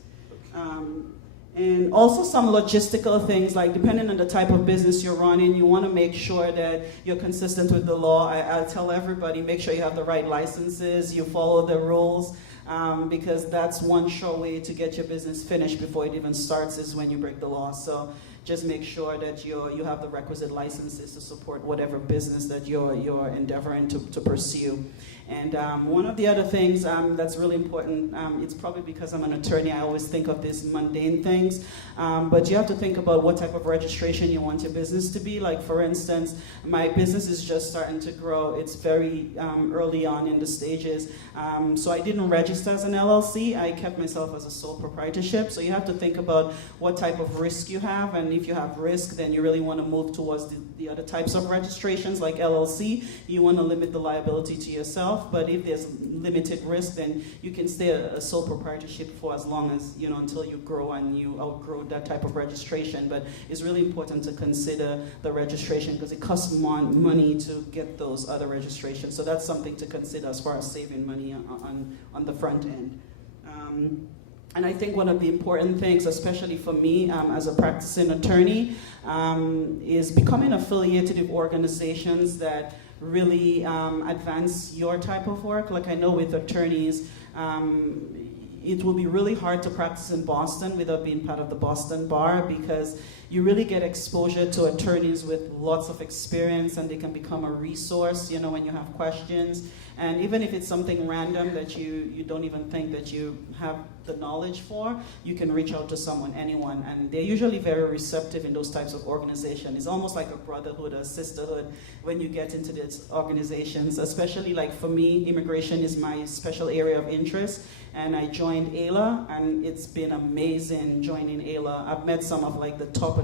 And also some logistical things, like depending on the type of business you're running, you want to make sure that you're consistent with the law. I tell everybody, make sure you have the right licenses, you follow the rules, because that's one sure way to get your business finished before it even starts, is when you break the law. So just make sure that you have the requisite licenses to support whatever business that you're endeavoring to pursue. And one of the other things that's really important, it's probably because I'm an attorney, I always think of these mundane things, but you have to think about what type of registration you want your business to be. Like, for instance, my business is just starting to grow. It's very early on in the stages. So I didn't register as an LLC. I kept myself as a sole proprietorship. So you have to think about what type of risk you have, and if you have risk, then you really want to move towards the other types of registrations like LLC. You want to limit the liability to yourself. But if there's limited risk, then you can stay a sole proprietorship for as long as, until you grow and you outgrow that type of registration. But it's really important to consider the registration because it costs money to get those other registrations. So that's something to consider as far as saving money on the front end. And I think one of the important things, especially for me as a practicing attorney, is becoming affiliated with organizations that really advance your type of work. Like, I know with attorneys, it will be really hard to practice in Boston without being part of the Boston Bar, because you really get exposure to attorneys with lots of experience, and they can become a resource, when you have questions. And even if it's something random that you don't even think that you have the knowledge for, you can reach out to someone, anyone. And they're usually very receptive in those types of organizations. It's almost like a brotherhood or sisterhood when you get into these organizations, especially like for me, immigration is my special area of interest. And I joined AILA, and it's been amazing joining AILA. I've met some of like the top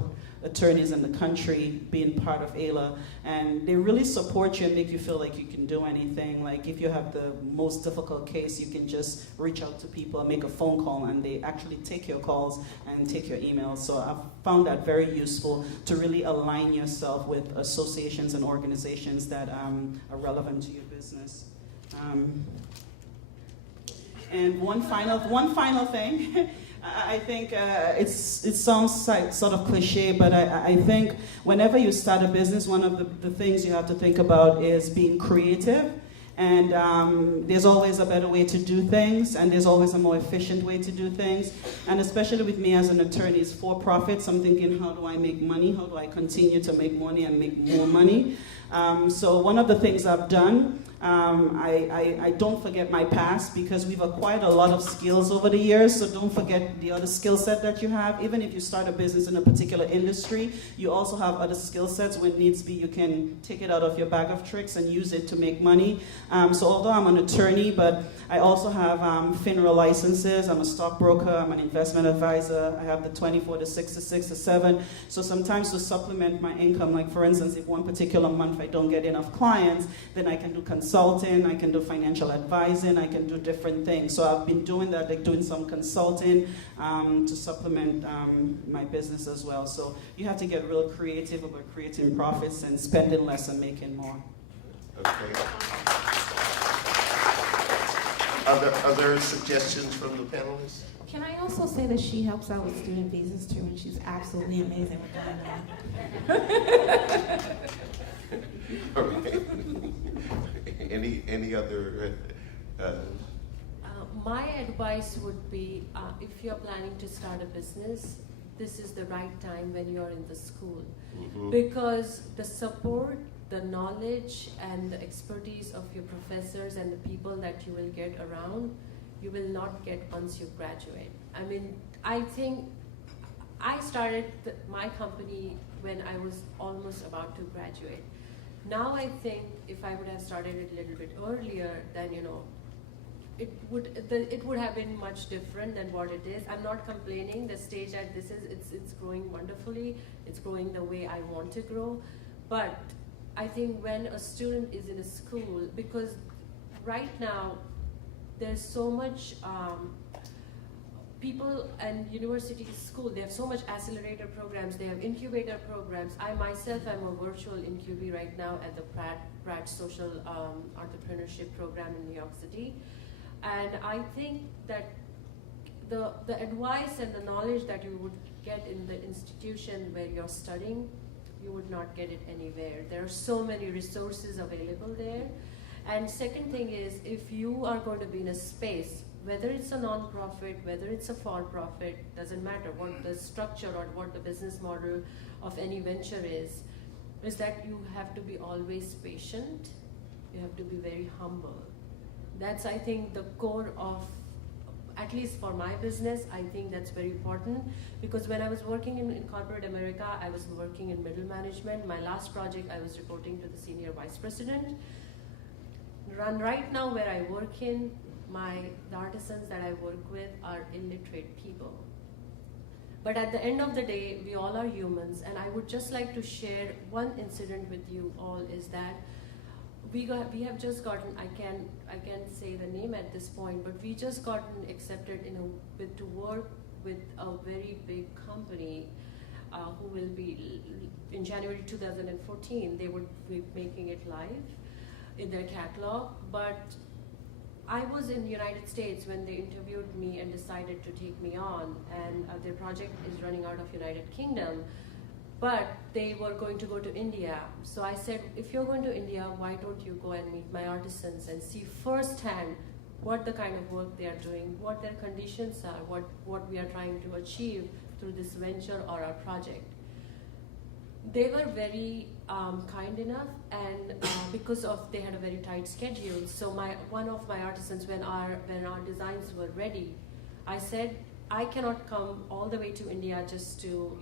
attorneys in the country being part of AILA, and they really support you and make you feel like you can do anything. Like, if you have the most difficult case, you can just reach out to people and make a phone call, and they actually take your calls and take your emails. So I've found that very useful to really align yourself with associations and organizations that are relevant to your business. And one final thing. I think it sounds like sort of cliche, but I think whenever you start a business, one of the things you have to think about is being creative. And there's always a better way to do things, and there's always a more efficient way to do things. And especially with me as an attorney, it's for profits. I'm thinking, how do I make money? How do I continue to make money and make more money? So one of the things I've done, I don't forget my past, because we've acquired a lot of skills over the years, so don't forget the other skill set that you have. Even if you start a business in a particular industry, you also have other skill sets. When needs be, you can take it out of your bag of tricks and use it to make money. So although I'm an attorney, but I also have FINRA licenses. I'm a stockbroker, I'm an investment advisor. I have the 24, the 6, the 6, the 7. So sometimes to supplement my income, like for instance, if one particular month I don't get enough clients, then I can do consulting, I can do financial advising, I can do different things. So I've been doing that, like doing some consulting to supplement my business as well. So you have to get real creative about creating profits and spending less and making more. Okay. Other suggestions from the panelists? Can I also say that she helps out with student visas too, and she's absolutely amazing with that. Okay. Any other? My advice would be, if you're planning to start a business, this is the right time when you're in the school. Mm-hmm. Because the support, the knowledge, and the expertise of your professors and the people that you will get around, you will not get once you graduate. I mean, I think I started my company when I was almost about to graduate. Now I think if I would have started it a little bit earlier, then it would have been much different than what it is. I'm not complaining. The stage that this is, it's growing wonderfully. It's growing the way I want to grow. But I think when a student is in a school, because right now there's so much people and universities, school, they have so much accelerator programs, they have incubator programs. I myself am a virtual incubee right now at the Pratt Social Entrepreneurship Program in New York City. And I think that the advice and the knowledge that you would get in the institution where you're studying, you would not get it anywhere. There are so many resources available there. And second thing is, if you are going to be in a space whether it's a non-profit, whether it's a for-profit, doesn't matter what the structure or what the business model of any venture is that you have to be always patient, you have to be very humble. That's, I think, the core of, at least for my business, I think that's very important, because when I was working in corporate America, I was working in middle management. My last project, I was reporting to the senior vice president. Right now where I work in, the artisans that I work with are illiterate people. But at the end of the day, we all are humans, and I would just like to share one incident with you all, is that we have just gotten, I can't say the name at this point, but we just gotten accepted to work with a very big company who will be, in January 2014, they would be making it live in their catalog. But I was in the United States when they interviewed me and decided to take me on, and their project is running out of United Kingdom, but they were going to go to India. So I said, if you're going to India, why don't you go and meet my artisans and see firsthand what the kind of work they are doing, what their conditions are, what we are trying to achieve through this venture or our project. They were very kind enough, and because they had a very tight schedule. So one of my artisans, when our designs were ready, I said, I cannot come all the way to India just to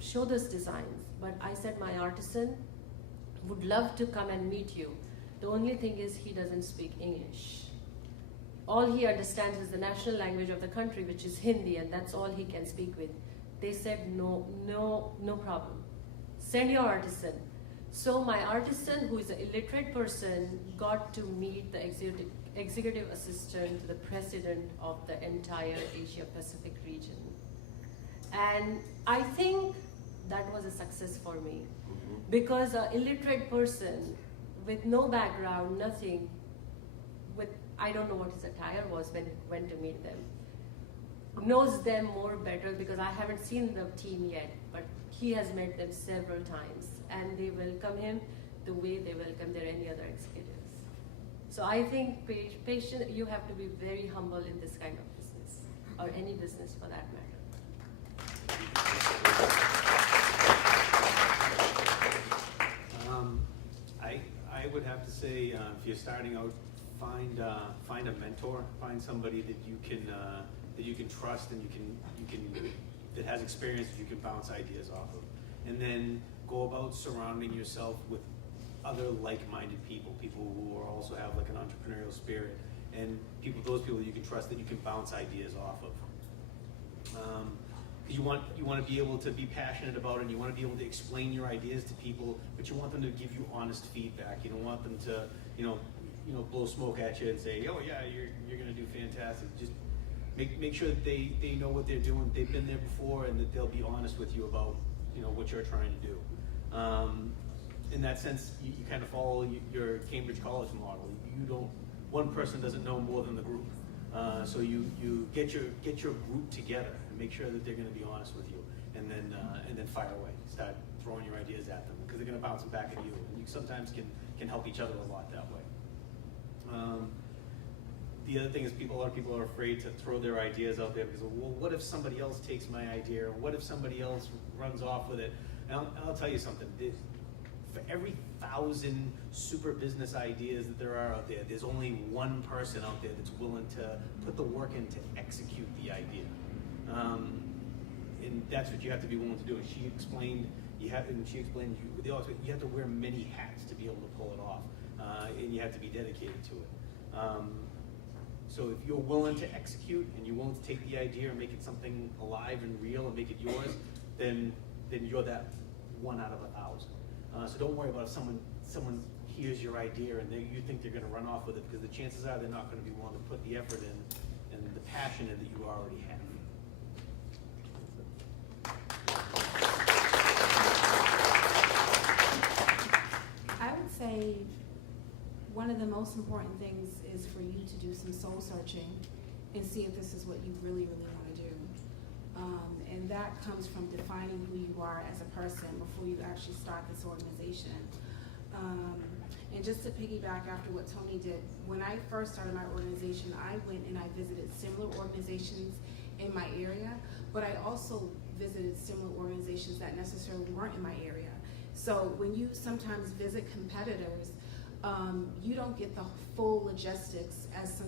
show those designs. But I said, my artisan would love to come and meet you. The only thing is he doesn't speak English. All he understands is the national language of the country, which is Hindi, and that's all he can speak with. They said, no problem. Send your artisan. So my artisan, who is an illiterate person, got to meet the executive assistant to the president of the entire Asia Pacific region. And I think that was a success for me, because an illiterate person with no background, nothing, I don't know what his attire was when he went to meet them, knows them more better, because I haven't seen the team yet, but he has met them several times, and they welcome him the way they welcome their any other executives. So I think patient, you have to be very humble in this kind of business, or any business for that matter. I would have to say, if you're starting out, find a mentor, find somebody that you can trust and you can that has experience that you can bounce ideas off of, and then go about surrounding yourself with other like-minded people who are also have like an entrepreneurial spirit, and those people you can trust that you can bounce ideas off of. You want to be able to be passionate about it, and you want to be able to explain your ideas to people, but you want them to give you honest feedback. You don't want them to blow smoke at you and say, oh yeah, you're going to do fantastic. Just make sure that they know what they're doing, they've been there before, and that they'll be honest with you about what you're trying to do. In that sense, you kind of follow your Cambridge College model. One person doesn't know more than the group. So you get your group together and make sure that they're going to be honest with you, and then fire away. Start throwing your ideas at them, because they're going to bounce them back at you, and you sometimes can help each other a lot that way. The other thing is a lot of people are afraid to throw their ideas out there because, well, what if somebody else takes my idea, or what if somebody else runs off with it? And I'll tell you something. For every 1,000 super business ideas that there are out there, there's only one person out there that's willing to put the work in to execute the idea. And that's what you have to be willing to do. And she explained, you have to wear many hats to be able to pull it off, and you have to be dedicated to it. So if you're willing to execute and you're willing to take the idea and make it something alive and real and make it yours, then you're that 1 out of 1,000. So don't worry about if someone hears your idea and you think they're going to run off with it, because the chances are they're not going to be willing to put the effort in and the passion in that you already have. I would say one of the most important things is for you to do some soul searching and see if this is what you really, really want to do. And that comes from defining who you are as a person before you actually start this organization. And just to piggyback after what Tony did, when I first started my organization, I went and I visited similar organizations in my area, but I also visited similar organizations that necessarily weren't in my area. So when you sometimes visit competitors, you don't get the full logistics as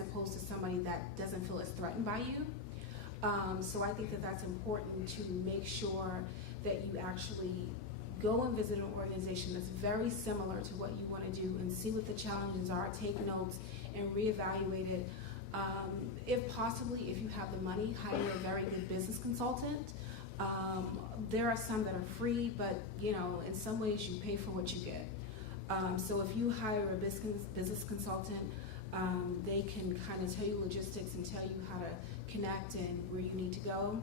opposed to somebody that doesn't feel as threatened by you. So I think that that's important to make sure that you actually go and visit an organization that's very similar to what you want to do and see what the challenges are, take notes, and reevaluate it. If possibly, if you have the money, hire a very good business consultant. There are some that are free, but in some ways you pay for what you get. So if you hire a business consultant, they can kind of tell you logistics and tell you how to connect and where you need to go.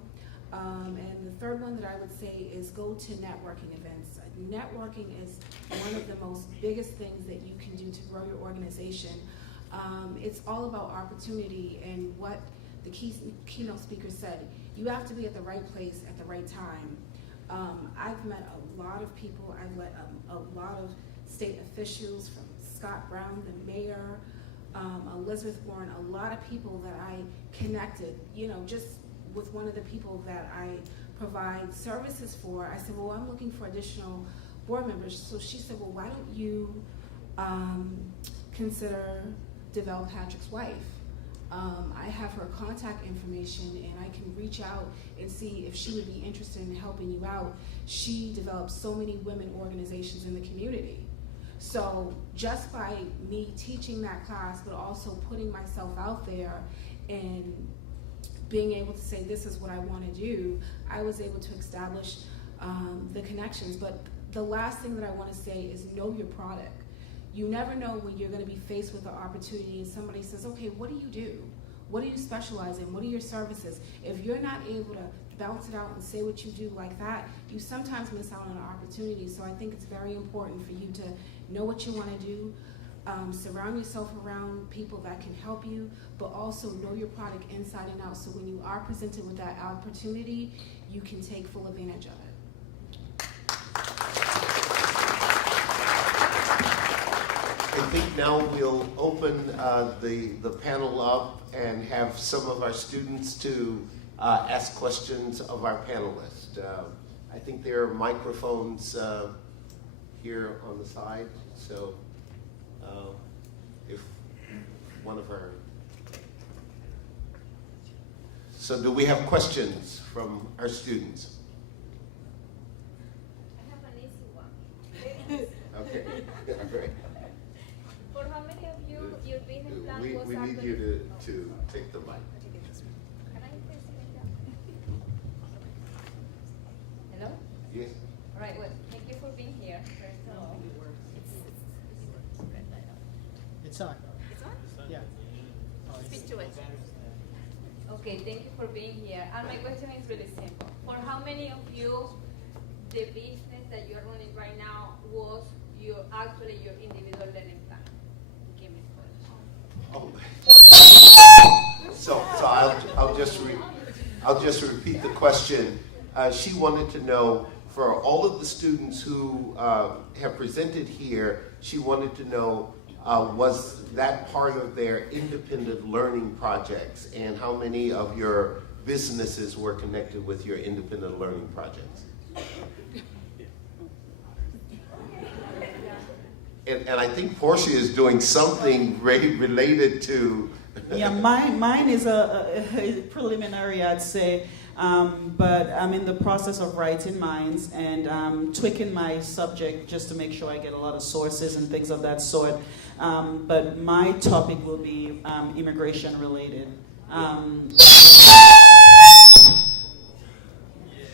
And the third one that I would say is go to networking events. Networking is one of the most biggest things that you can do to grow your organization. It's all about opportunity and what the keynote speaker said. You have to be at the right place at the right time. I've met a lot of people. I've met a lot of state officials, from Scott Brown, the mayor, Elizabeth Warren, a lot of people that I connected, just with one of the people that I provide services for. I said, well, I'm looking for additional board members. So she said, well, why don't you consider Devel Patrick's wife? I have her contact information and I can reach out and see if she would be interested in helping you out. She develops so many women organizations in the community. So just by me teaching that class, but also putting myself out there and being able to say, this is what I want to do, I was able to establish the connections. But the last thing that I want to say is know your product. You never know when you're going to be faced with an opportunity and somebody says, okay, what do you do? What do you specialize in? What are your services? If you're not able to bounce it out and say what you do like that, you sometimes miss out on an opportunity. So I think it's very important for you to know what you want to do, surround yourself around people that can help you, but also know your product inside and out, so when you are presented with that opportunity, you can take full advantage of it. I think now we'll open the panel up and have some of our students to ask questions of our panelists. I think there are microphones here on the side, so if one of our... So do we have questions from our students? I have an easy one. Okay, great. For how many of you your business plan was We need you to take the mic. Can I please sit down? Hello? Yes. All right, well, thank you for being here, first of all. It's on. It's on? Yeah. Speak to it. Okay, thank you for being here. And my question is really simple. For how many of you the business that you are running right now was actually your individual learning plan? Give me So I'll just repeat the question. She wanted to know, for all of the students who have presented here, she wanted to know, was that part of their independent learning projects, and how many of your businesses were connected with your independent learning projects? And I think Portia is doing something related to... Yeah, mine is a preliminary, I'd say, but I'm in the process of writing mine and tweaking my subject just to make sure I get a lot of sources and things of that sort. But my topic will be immigration related.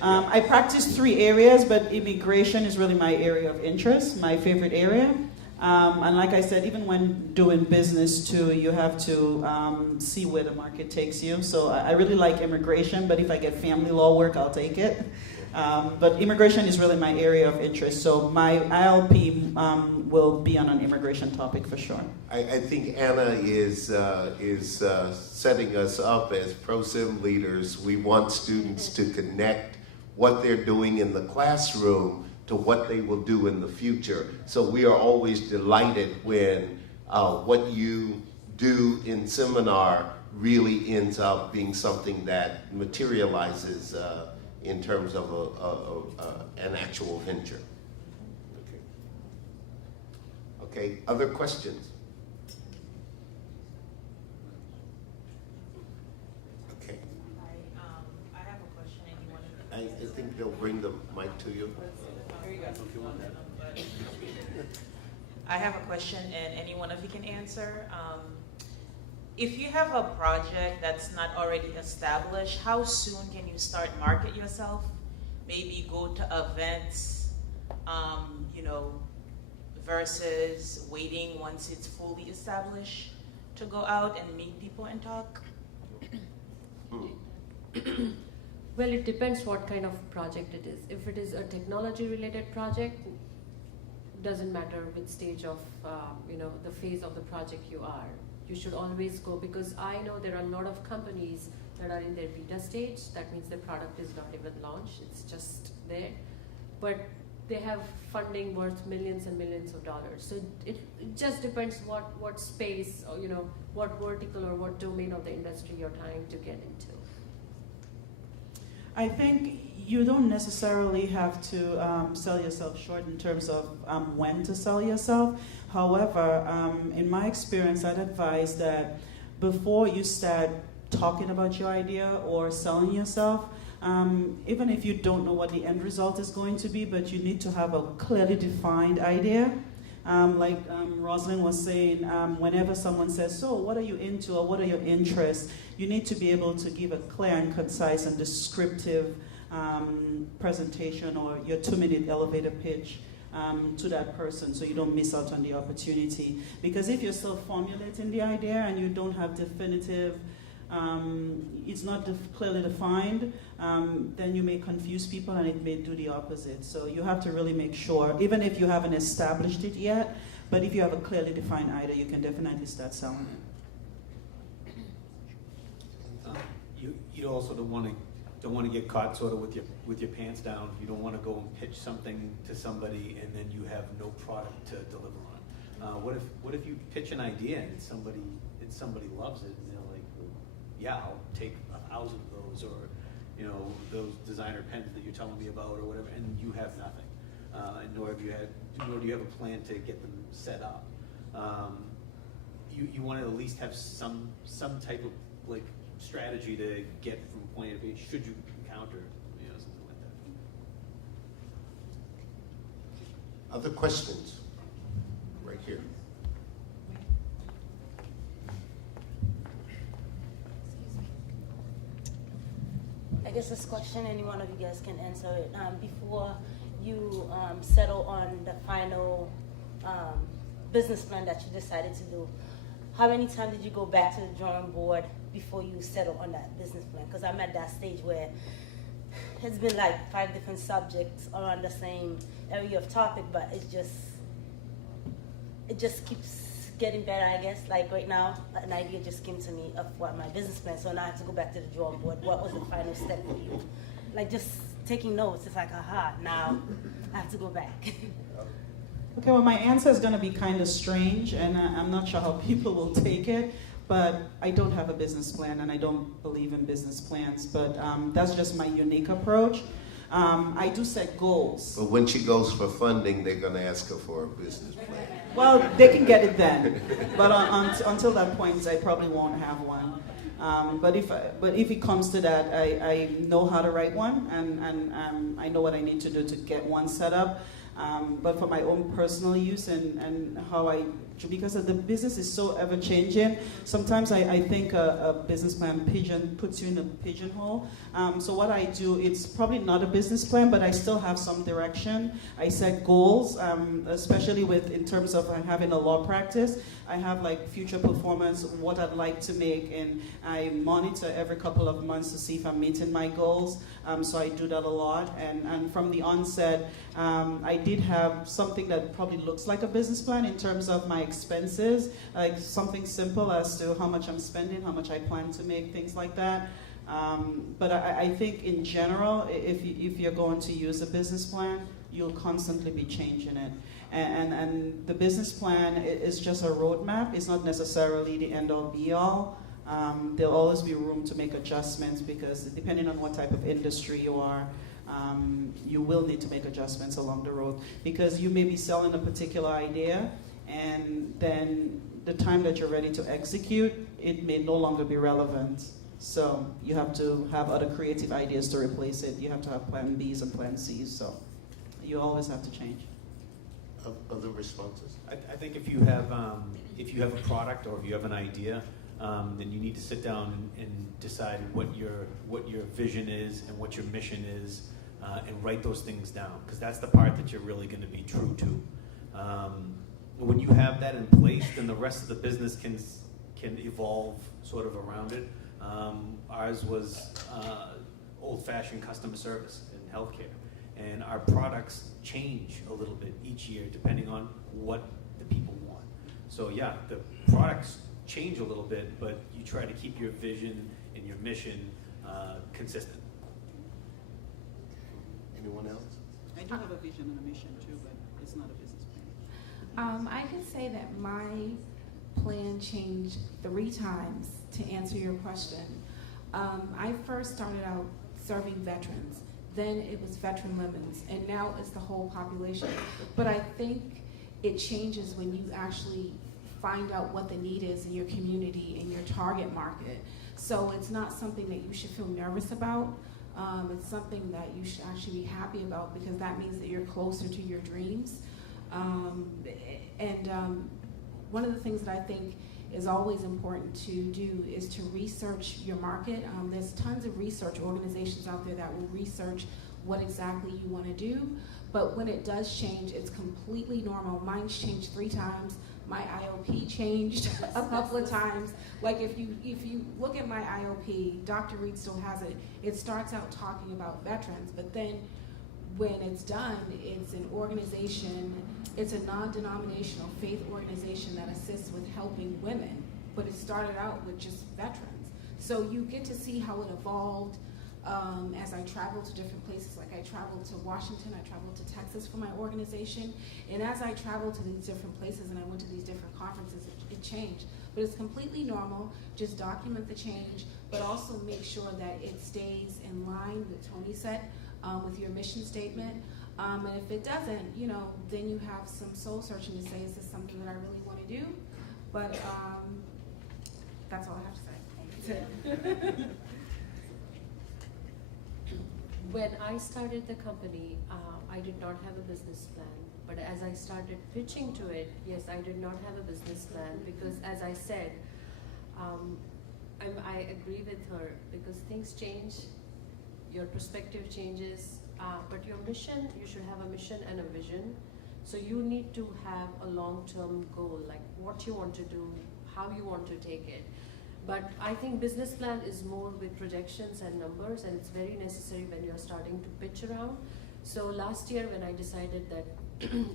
I practice 3 areas, but immigration is really my area of interest, my favorite area. And like I said, even when doing business too, you have to see where the market takes you. So I really like immigration, but if I get family law work, I'll take it. But immigration is really my area of interest. So my ILP will be on an immigration topic for sure. I think Anna is setting us up as pro-sim leaders. We want students to connect what they're doing in the classroom to what they will do in the future. So we are always delighted when what you do in seminar really ends up being something that materializes in terms of an actual venture. Okay, other questions? Okay. I have a question. Anyone? I think they'll bring the mic to you. Here you go. I have a question, and any one of you can answer. If you have a project that's not already established, how soon can you start market yourself? Maybe go to events, versus waiting once it's fully established to go out and meet people and talk? Well, it depends what kind of project it is. If it is a technology-related project, doesn't matter which stage of, the phase of the project you are. You should always go, because I know there are a lot of companies that are in their beta stage. That means the product is not even launched, it's just there. But they have funding worth millions and millions of dollars. So it just depends what space, or, what vertical or what domain of the industry you're trying to get into. I think you don't necessarily have to sell yourself short in terms of when to sell yourself. However, in my experience, I'd advise that before you start talking about your idea or selling yourself, even if you don't know what the end result is going to be, but you need to have a clearly defined idea. Like Rosalind was saying, whenever someone says, so what are you into or what are your interests, you need to be able to give a clear and concise and descriptive presentation or your 2-minute elevator pitch to that person, so you don't miss out on the opportunity. Because if you're still formulating the idea and you don't have definitive, it's not clearly defined, then you may confuse people and it may do the opposite. So you have to really make sure, even if you haven't established it yet, but if you have a clearly defined idea, you can definitely start selling it. You also don't want to get caught sort of with your pants down. You don't want to go and pitch something to somebody and then you have no product to deliver on. What if you pitch an idea and somebody loves it and they're like, well, yeah, I'll take 1,000 of those, or those designer pens that you're telling me about, or whatever, and you have nothing, nor do you have a plan to get them set up. You want to at least have some type of strategy to get from point A to B, should you encounter something like that. Other questions? Right here. I guess this question, any one of you guys can answer it. Before you settle on the final business plan that you decided to do, how many times did you go back to the drawing board before you settle on that business plan? Because I'm at that stage where it's been like 5 different subjects around the same area of topic, but it just keeps getting better, I guess. Like right now, an idea just came to me of what my business plan, so now I have to go back to the drawing board. What was the final step for you? Like just taking notes, it's like, aha, now I have to go back. Okay, well, my answer is going to be kind of strange, and I'm not sure how people will take it, but I don't have a business plan, and I don't believe in business plans, but that's just my unique approach. I do set goals. But when she goes for funding, they're going to ask her for a business plan. Well, they can get it then, but until that point, I probably won't have one. But if it comes to that, I know how to write one, and I know what I need to do to get one set up. But for my own personal use and how because the business is so ever changing, sometimes I think a business plan puts you in a pigeonhole. So what I do, it's probably not a business plan, but I still have some direction. I set goals, especially in terms of having a law practice. I have like future performance, what I'd like to make, and I monitor every couple of months to see if I'm meeting my goals. So I do that a lot. And from the onset, I did have something that probably looks like a business plan in terms of my expenses, like something simple as to how much I'm spending, how much I plan to make, things like that. But I think in general, if you're going to use a business plan, you'll constantly be changing it. And the business plan is just a roadmap. It's not necessarily the end-all be-all. There'll always be room to make adjustments because depending on what type of industry you are, you will need to make adjustments along the road because you may be selling a particular idea and then the time that you're ready to execute, it may no longer be relevant. So you have to have other creative ideas to replace it. You have to have plan Bs and plan Cs. So you always have to change. Other responses? I think if you have a product or if you have an idea, then you need to sit down and decide what your vision is and what your mission is, and write those things down because that's the part that you're really going to be true to. When you have that in place, then the rest of the business can evolve sort of around it. Ours was old-fashioned customer service in healthcare, and our products change a little bit each year depending on what the people want. So yeah, the products change a little bit, but you try to keep your vision and your mission consistent. Anyone else? I do have a vision and a mission too, but it's not a business plan. I can say that my plan changed 3 times to answer your question. I first started out serving veterans. Then it was veteran lemons, and now it's the whole population. But I think it changes when you actually find out what the need is in your community, in your target market. So it's not something that you should feel nervous about. It's something that you should actually be happy about because that means that you're closer to your dreams. One of the things that I think is always important to do is to research your market. There's tons of research organizations out there that will research what exactly you want to do, but when it does change, it's completely normal. Mine's changed 3 times. My IOP changed a couple of times. Like if you look at my IOP, Dr. Reed still has it. It starts out talking about veterans, but then when it's done, it's an organization, it's a non-denominational faith organization that assists with helping women, but it started out with just veterans. So you get to see how it evolved as I traveled to different places. Like I traveled to Washington, I traveled to Texas for my organization, and as I traveled to these different places and I went to these different conferences, it changed. But it's completely normal, just document the change, but also make sure that it stays in line with Tony said, with your mission statement. And if it doesn't, then you have some soul searching to say, is this something that I really want to do? But that's all I have to say. When I started the company, I did not have a business plan. But as I started pitching to it, yes, I did not have a business plan because, as I said, I agree with her because things change, your perspective changes, but your mission, you should have a mission and a vision. So you need to have a long-term goal, like what you want to do, how you want to take it. But I think business plan is more with projections and numbers, and it's very necessary when you're starting to pitch around. So last year when I decided that,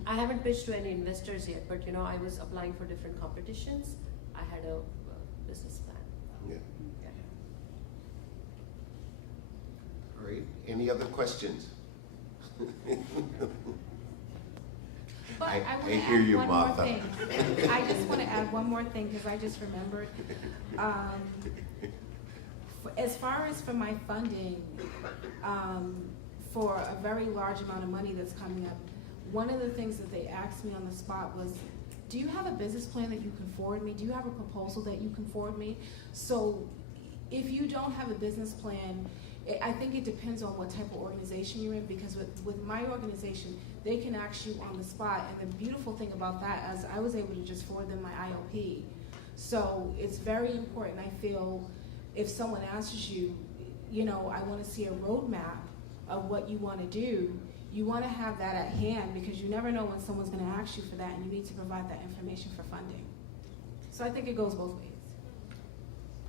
I haven't pitched to any investors yet, but I was applying for different competitions, I had a business plan. Yeah. Yeah. Great. Any other questions? But I want to hear add you, one Martha. more thing. I just want to add one more thing because I just remembered. As far as for my funding, for a very large amount of money that's coming up, one of the things that they asked me on the spot was, do you have a business plan that you can forward me? Do you have a proposal that you can forward me? So if you don't have a business plan, I think it depends on what type of organization you're in, because with my organization, they can ask you on the spot, and the beautiful thing about that is I was able to just forward them my IOP. So it's very important, I feel, if someone asks you, I want to see a roadmap of what you want to do, you want to have that at hand because you never know when someone's going to ask you for that, and you need to provide that information for funding. So I think it goes both ways.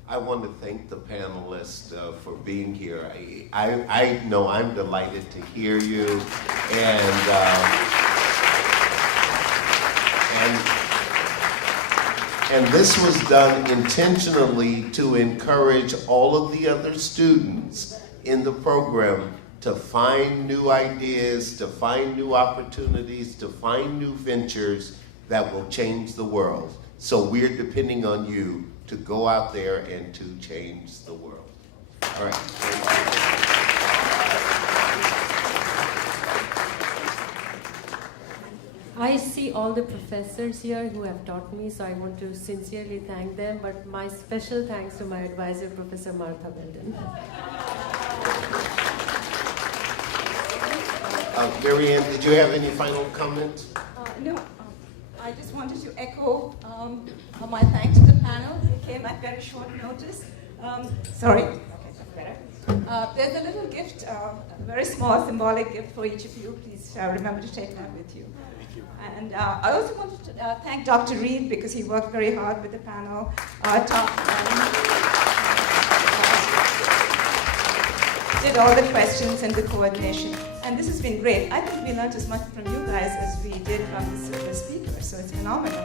I want to thank the panelists for being here. I know I'm delighted to hear you, And this was done intentionally to encourage all of the other students in the program to find new ideas, to find new opportunities, to find new ventures that will change the world. So we're depending on you to go out there and to change the world. All right. I see all the professors here who have taught me, so I want to sincerely thank them, but my special thanks to my advisor, Professor Martha Belden. Mary Ann, did you have any final comments? No, I just wanted to echo my thanks to the panel. It came at very short notice. Sorry. Okay, that's better. There's a little gift, a very small symbolic gift for each of you. Please remember to take that with you. Thank you. And I also wanted to thank Dr. Reed because he worked very hard with the panel. Did all the questions and the coordination. And this has been great. I think we learned as much from you guys as we did from the speakers, so it's phenomenal.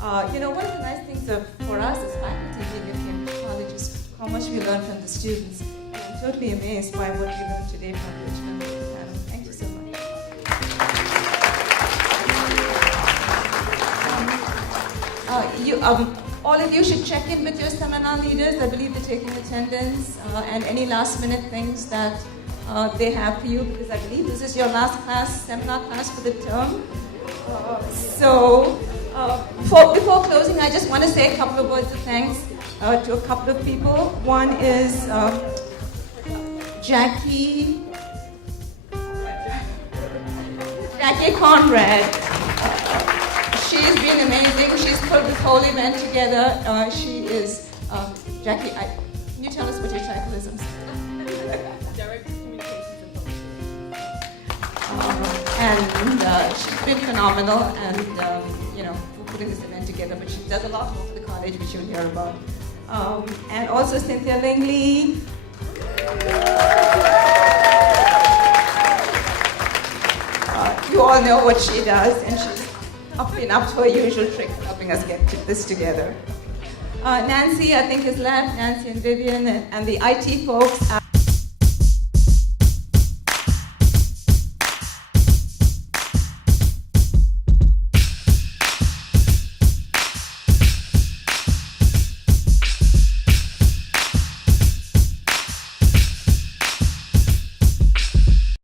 One of the nice things for us as faculty being at Cambridge College is how much we learn from the students. I'm totally amazed by what we learned today from the panel. Thank you so much. All of you should check in with your seminar leaders. I believe they're taking attendance and any last minute things that they have for you, because I believe this is your last seminar class for the term. Before closing, I just want to say a couple of words of thanks to a couple of people. One is Jackie Conrad. She's been amazing. She's put this whole event together. She is, Jackie, can you tell us what your title is? Director of Communications And and she's been phenomenal and, for putting this event together. But she does a lot more for the college, which you'll hear about. And also Cynthia Lingley. You all know what she does, and she's been up to her usual trick of helping us get this together. Nancy, I think, is left. Nancy and Vivian and the IT folks.